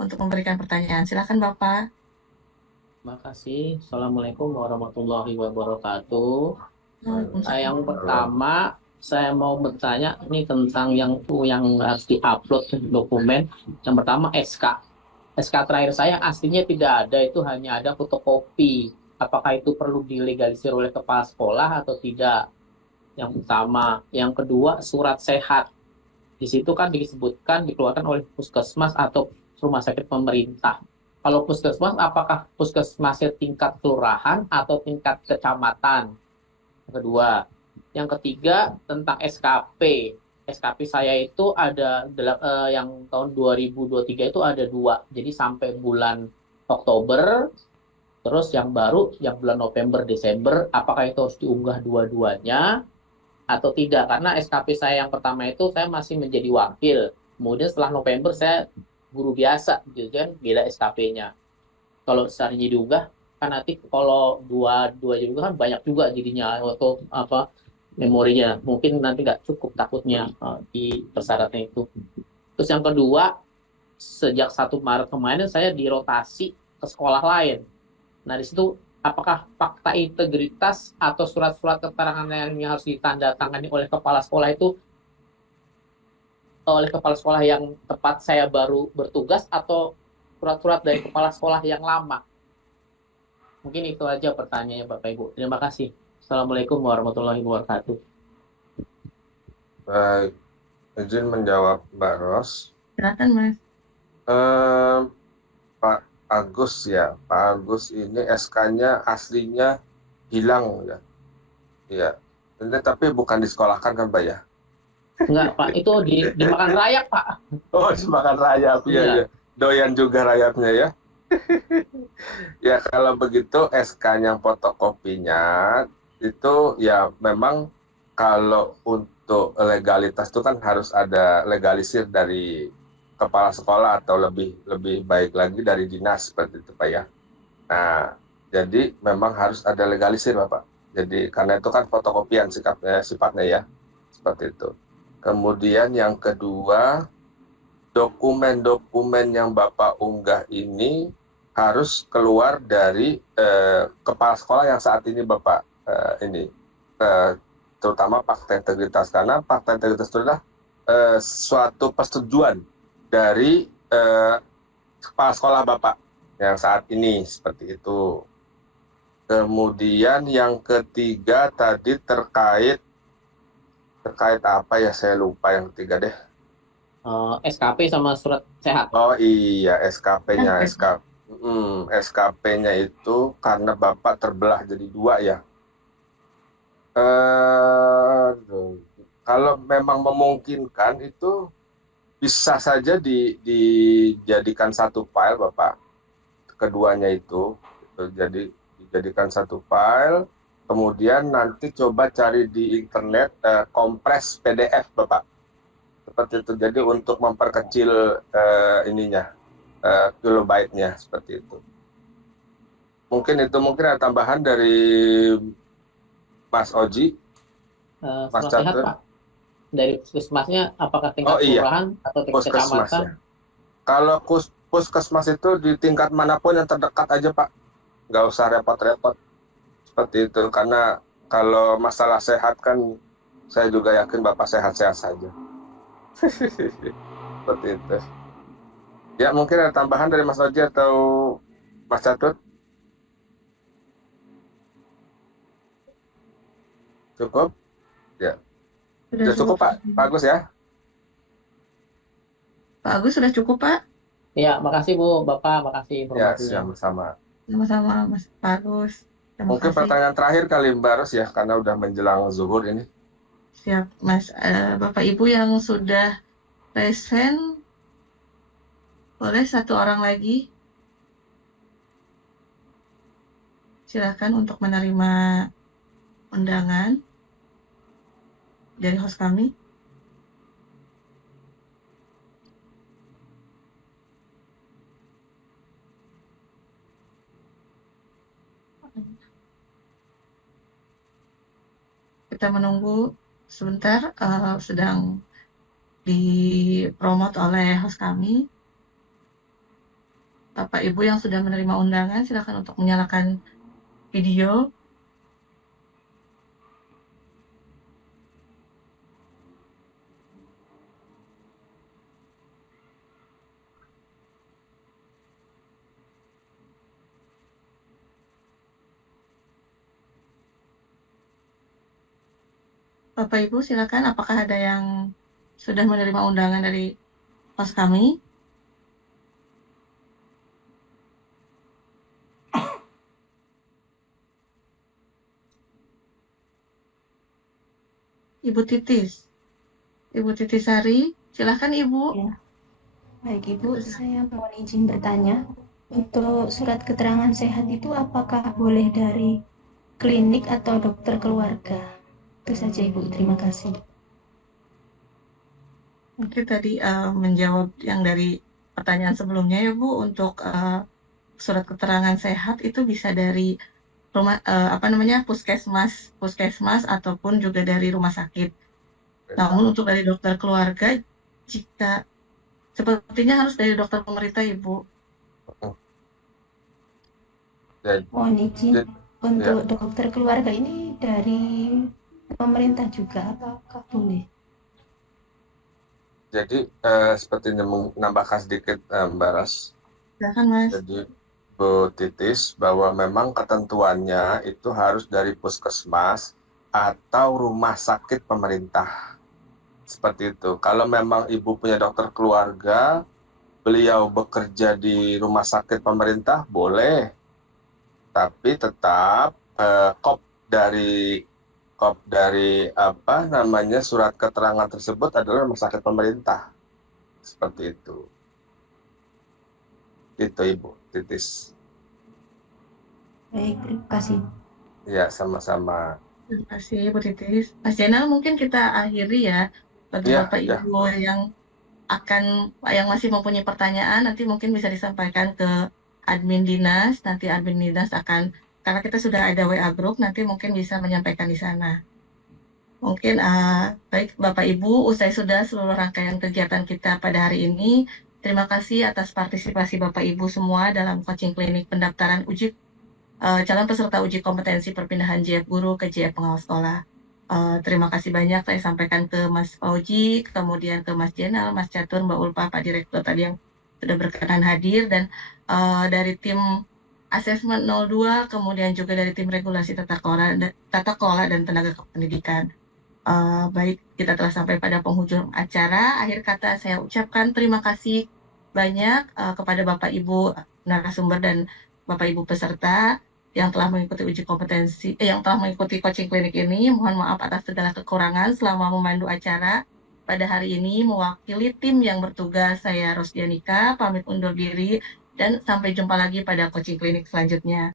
untuk memberikan pertanyaan. Silakan Bapak. Terima kasih. Assalamualaikum warahmatullahi wabarakatuh. Yang pertama, saya mau bertanya ini tentang yang harus diupload dokumen. Yang pertama SK terakhir saya aslinya tidak ada, itu hanya ada fotokopi. Apakah itu perlu dilegalisir oleh kepala sekolah atau tidak? Yang pertama. Yang kedua, surat sehat. Di situ kan disebutkan dikeluarkan oleh puskesmas atau rumah sakit pemerintah. Kalau puskesmas, apakah puskesmasnya tingkat kelurahan atau tingkat kecamatan? Yang kedua. Yang ketiga, tentang SKP. SKP saya itu ada yang tahun 2023 itu ada 2. Jadi sampai bulan Oktober, terus yang baru yang bulan November, Desember, apakah itu harus diunggah dua-duanya atau tidak? Karena SKP saya yang pertama itu saya masih menjadi wakil. Kemudian setelah November saya guru biasa, gitu kan, beda SKP-nya. Kalau seharusnya diunggah, kan nanti kalau dua juga kan banyak juga jadinya atau memorinya, mungkin nanti nggak cukup takutnya di persyaratan itu. Terus yang kedua, sejak 1 Maret kemarin saya dirotasi ke sekolah lain. Nah di situ apakah fakta integritas atau surat-surat keterangan yang harus ditandatangani oleh kepala sekolah itu oleh kepala sekolah yang tepat saya baru bertugas atau surat-surat dari kepala sekolah yang lama? Mungkin itu aja pertanyaannya Bapak Ibu. Terima kasih. Assalamualaikum warahmatullahi wabarakatuh. Baik, izin menjawab Mbak Ros. Silakan Mas. Pak Agus ya, Pak Agus ini SK-nya aslinya hilang ya. Iya. Ini tapi bukan disekolahkan kan Pak ya? Enggak Pak, itu dimakan rayap Pak. Oh, dimakan rayap ya, Iya. ya. Doyan juga rayapnya ya. Ya kalau begitu SK-nya fotokopinya itu ya memang kalau untuk legalitas itu kan harus ada legalisir dari kepala sekolah atau lebih baik lagi dari dinas seperti itu Pak ya. Nah, jadi memang harus ada legalisir Bapak. Jadi karena itu kan fotokopian sifatnya ya. Seperti itu. Kemudian yang kedua, dokumen-dokumen yang Bapak unggah ini harus keluar dari kepala sekolah yang saat ini Bapak terutama fakta integritas, karena fakta integritas itu adalah suatu persetujuan dari kepala sekolah Bapak yang saat ini seperti itu. Kemudian yang ketiga tadi terkait apa ya, saya lupa yang ketiga deh. SKP sama surat sehat. Oh iya, SKP-nya SKP-nya itu karena Bapak terbelah jadi dua ya. Kalau memang memungkinkan itu bisa saja dijadikan satu file Bapak. Keduanya itu jadi dijadikan satu file, kemudian nanti coba cari di internet kompres PDF Bapak. Seperti itu. Jadi untuk memperkecil kilobyte-nya seperti itu. Mungkin ada tambahan dari Mas Oji, Mas Surat sehat Catur. Pak. Dari puskesmasnya apakah tingkat kelurahan atau tingkat puskesmas kecamatan? ya. Kalau puskesmas itu di tingkat manapun yang terdekat aja Pak, nggak usah repot-repot seperti itu. Karena kalau masalah sehat kan saya juga yakin Bapak sehat-sehat saja. Seperti itu. Ya mungkin ada tambahan dari Mas Oji atau Mas Catur? Cukup? Ya. Sudah cukup Pak Agus ya? Pak Agus sudah cukup Pak? Ya, makasih Bu, Bapak, makasih Ya, informasinya. sama-sama. Sama-sama Mas Pak Agus. Terima Mungkin kasih. pertanyaan terakhir kali Mbak Ros ya, karena udah menjelang zuhur ini. Siap Mas. Bapak Ibu yang sudah raise hand, boleh satu orang lagi? Silakan untuk menerima undangan dari host kami. Kita menunggu sebentar, sedang dipromot oleh host kami. Bapak Ibu yang sudah menerima undangan, silakan untuk menyalakan video. Bapak Ibu silakan, apakah ada yang sudah menerima undangan dari host kami? Ibu Titis Sari, silakan Ibu. Ya. Baik Ibu, saya mohon izin bertanya. Untuk surat keterangan sehat itu apakah boleh dari klinik atau dokter keluarga? Itu saja Ibu, terima kasih. Mungkin tadi menjawab yang dari pertanyaan sebelumnya ya Bu, untuk surat keterangan sehat itu bisa dari puskesmas ataupun juga dari rumah sakit. Namun untuk dari dokter keluarga, sepertinya harus dari dokter pemerintah Ibu. Jadi, Mohon izin ya, untuk dokter keluarga ini dari pemerintah juga apakah boleh? jadi seperti menambahkan sedikit Mbak Ras. Silakan Mas. Jadi Bu Titis, bahwa memang ketentuannya itu harus dari puskesmas atau rumah sakit pemerintah. Seperti itu. Kalau memang Ibu punya dokter keluarga, beliau bekerja di rumah sakit pemerintah, boleh. Tapi tetap kop dari apa namanya surat keterangan tersebut adalah rumah sakit pemerintah. Seperti itu. Itu Ibu Titis. Baik, terima kasih. Ya, sama-sama. Terima kasih Bu Titis. Mas Jenal, mungkin kita akhiri ya. Bagi Ya, Bapak ya. Ibu yang masih mempunyai pertanyaan, nanti mungkin bisa disampaikan ke admin dinas. Nanti admin dinas akan, karena kita sudah ada WA group, nanti mungkin bisa menyampaikan di sana. Mungkin baik Bapak Ibu, usai sudah seluruh rangkaian kegiatan kita pada hari ini. Terima kasih atas partisipasi Bapak Ibu semua dalam coaching klinik pendaftaran calon peserta uji kompetensi perpindahan JF Guru ke JF Pengawas Sekolah. Terima kasih banyak saya sampaikan ke Mas Fauji, kemudian ke Mas Jenal, Mas Catur, Mbak Ulpa, Pak Direktur tadi yang sudah berkenan hadir, dan dari tim Asesmen 02, kemudian juga dari tim regulasi tata kelola dan tenaga kependidikan. Baik, kita telah sampai pada penghujung acara. Akhir kata saya ucapkan terima kasih banyak kepada Bapak Ibu narasumber dan Bapak Ibu peserta yang telah mengikuti yang telah mengikuti coaching klinik ini. Mohon maaf atas segala kekurangan selama memandu acara pada hari ini. Mewakili tim yang bertugas, saya Rosdianika pamit undur diri dan sampai jumpa lagi pada coaching klinik selanjutnya.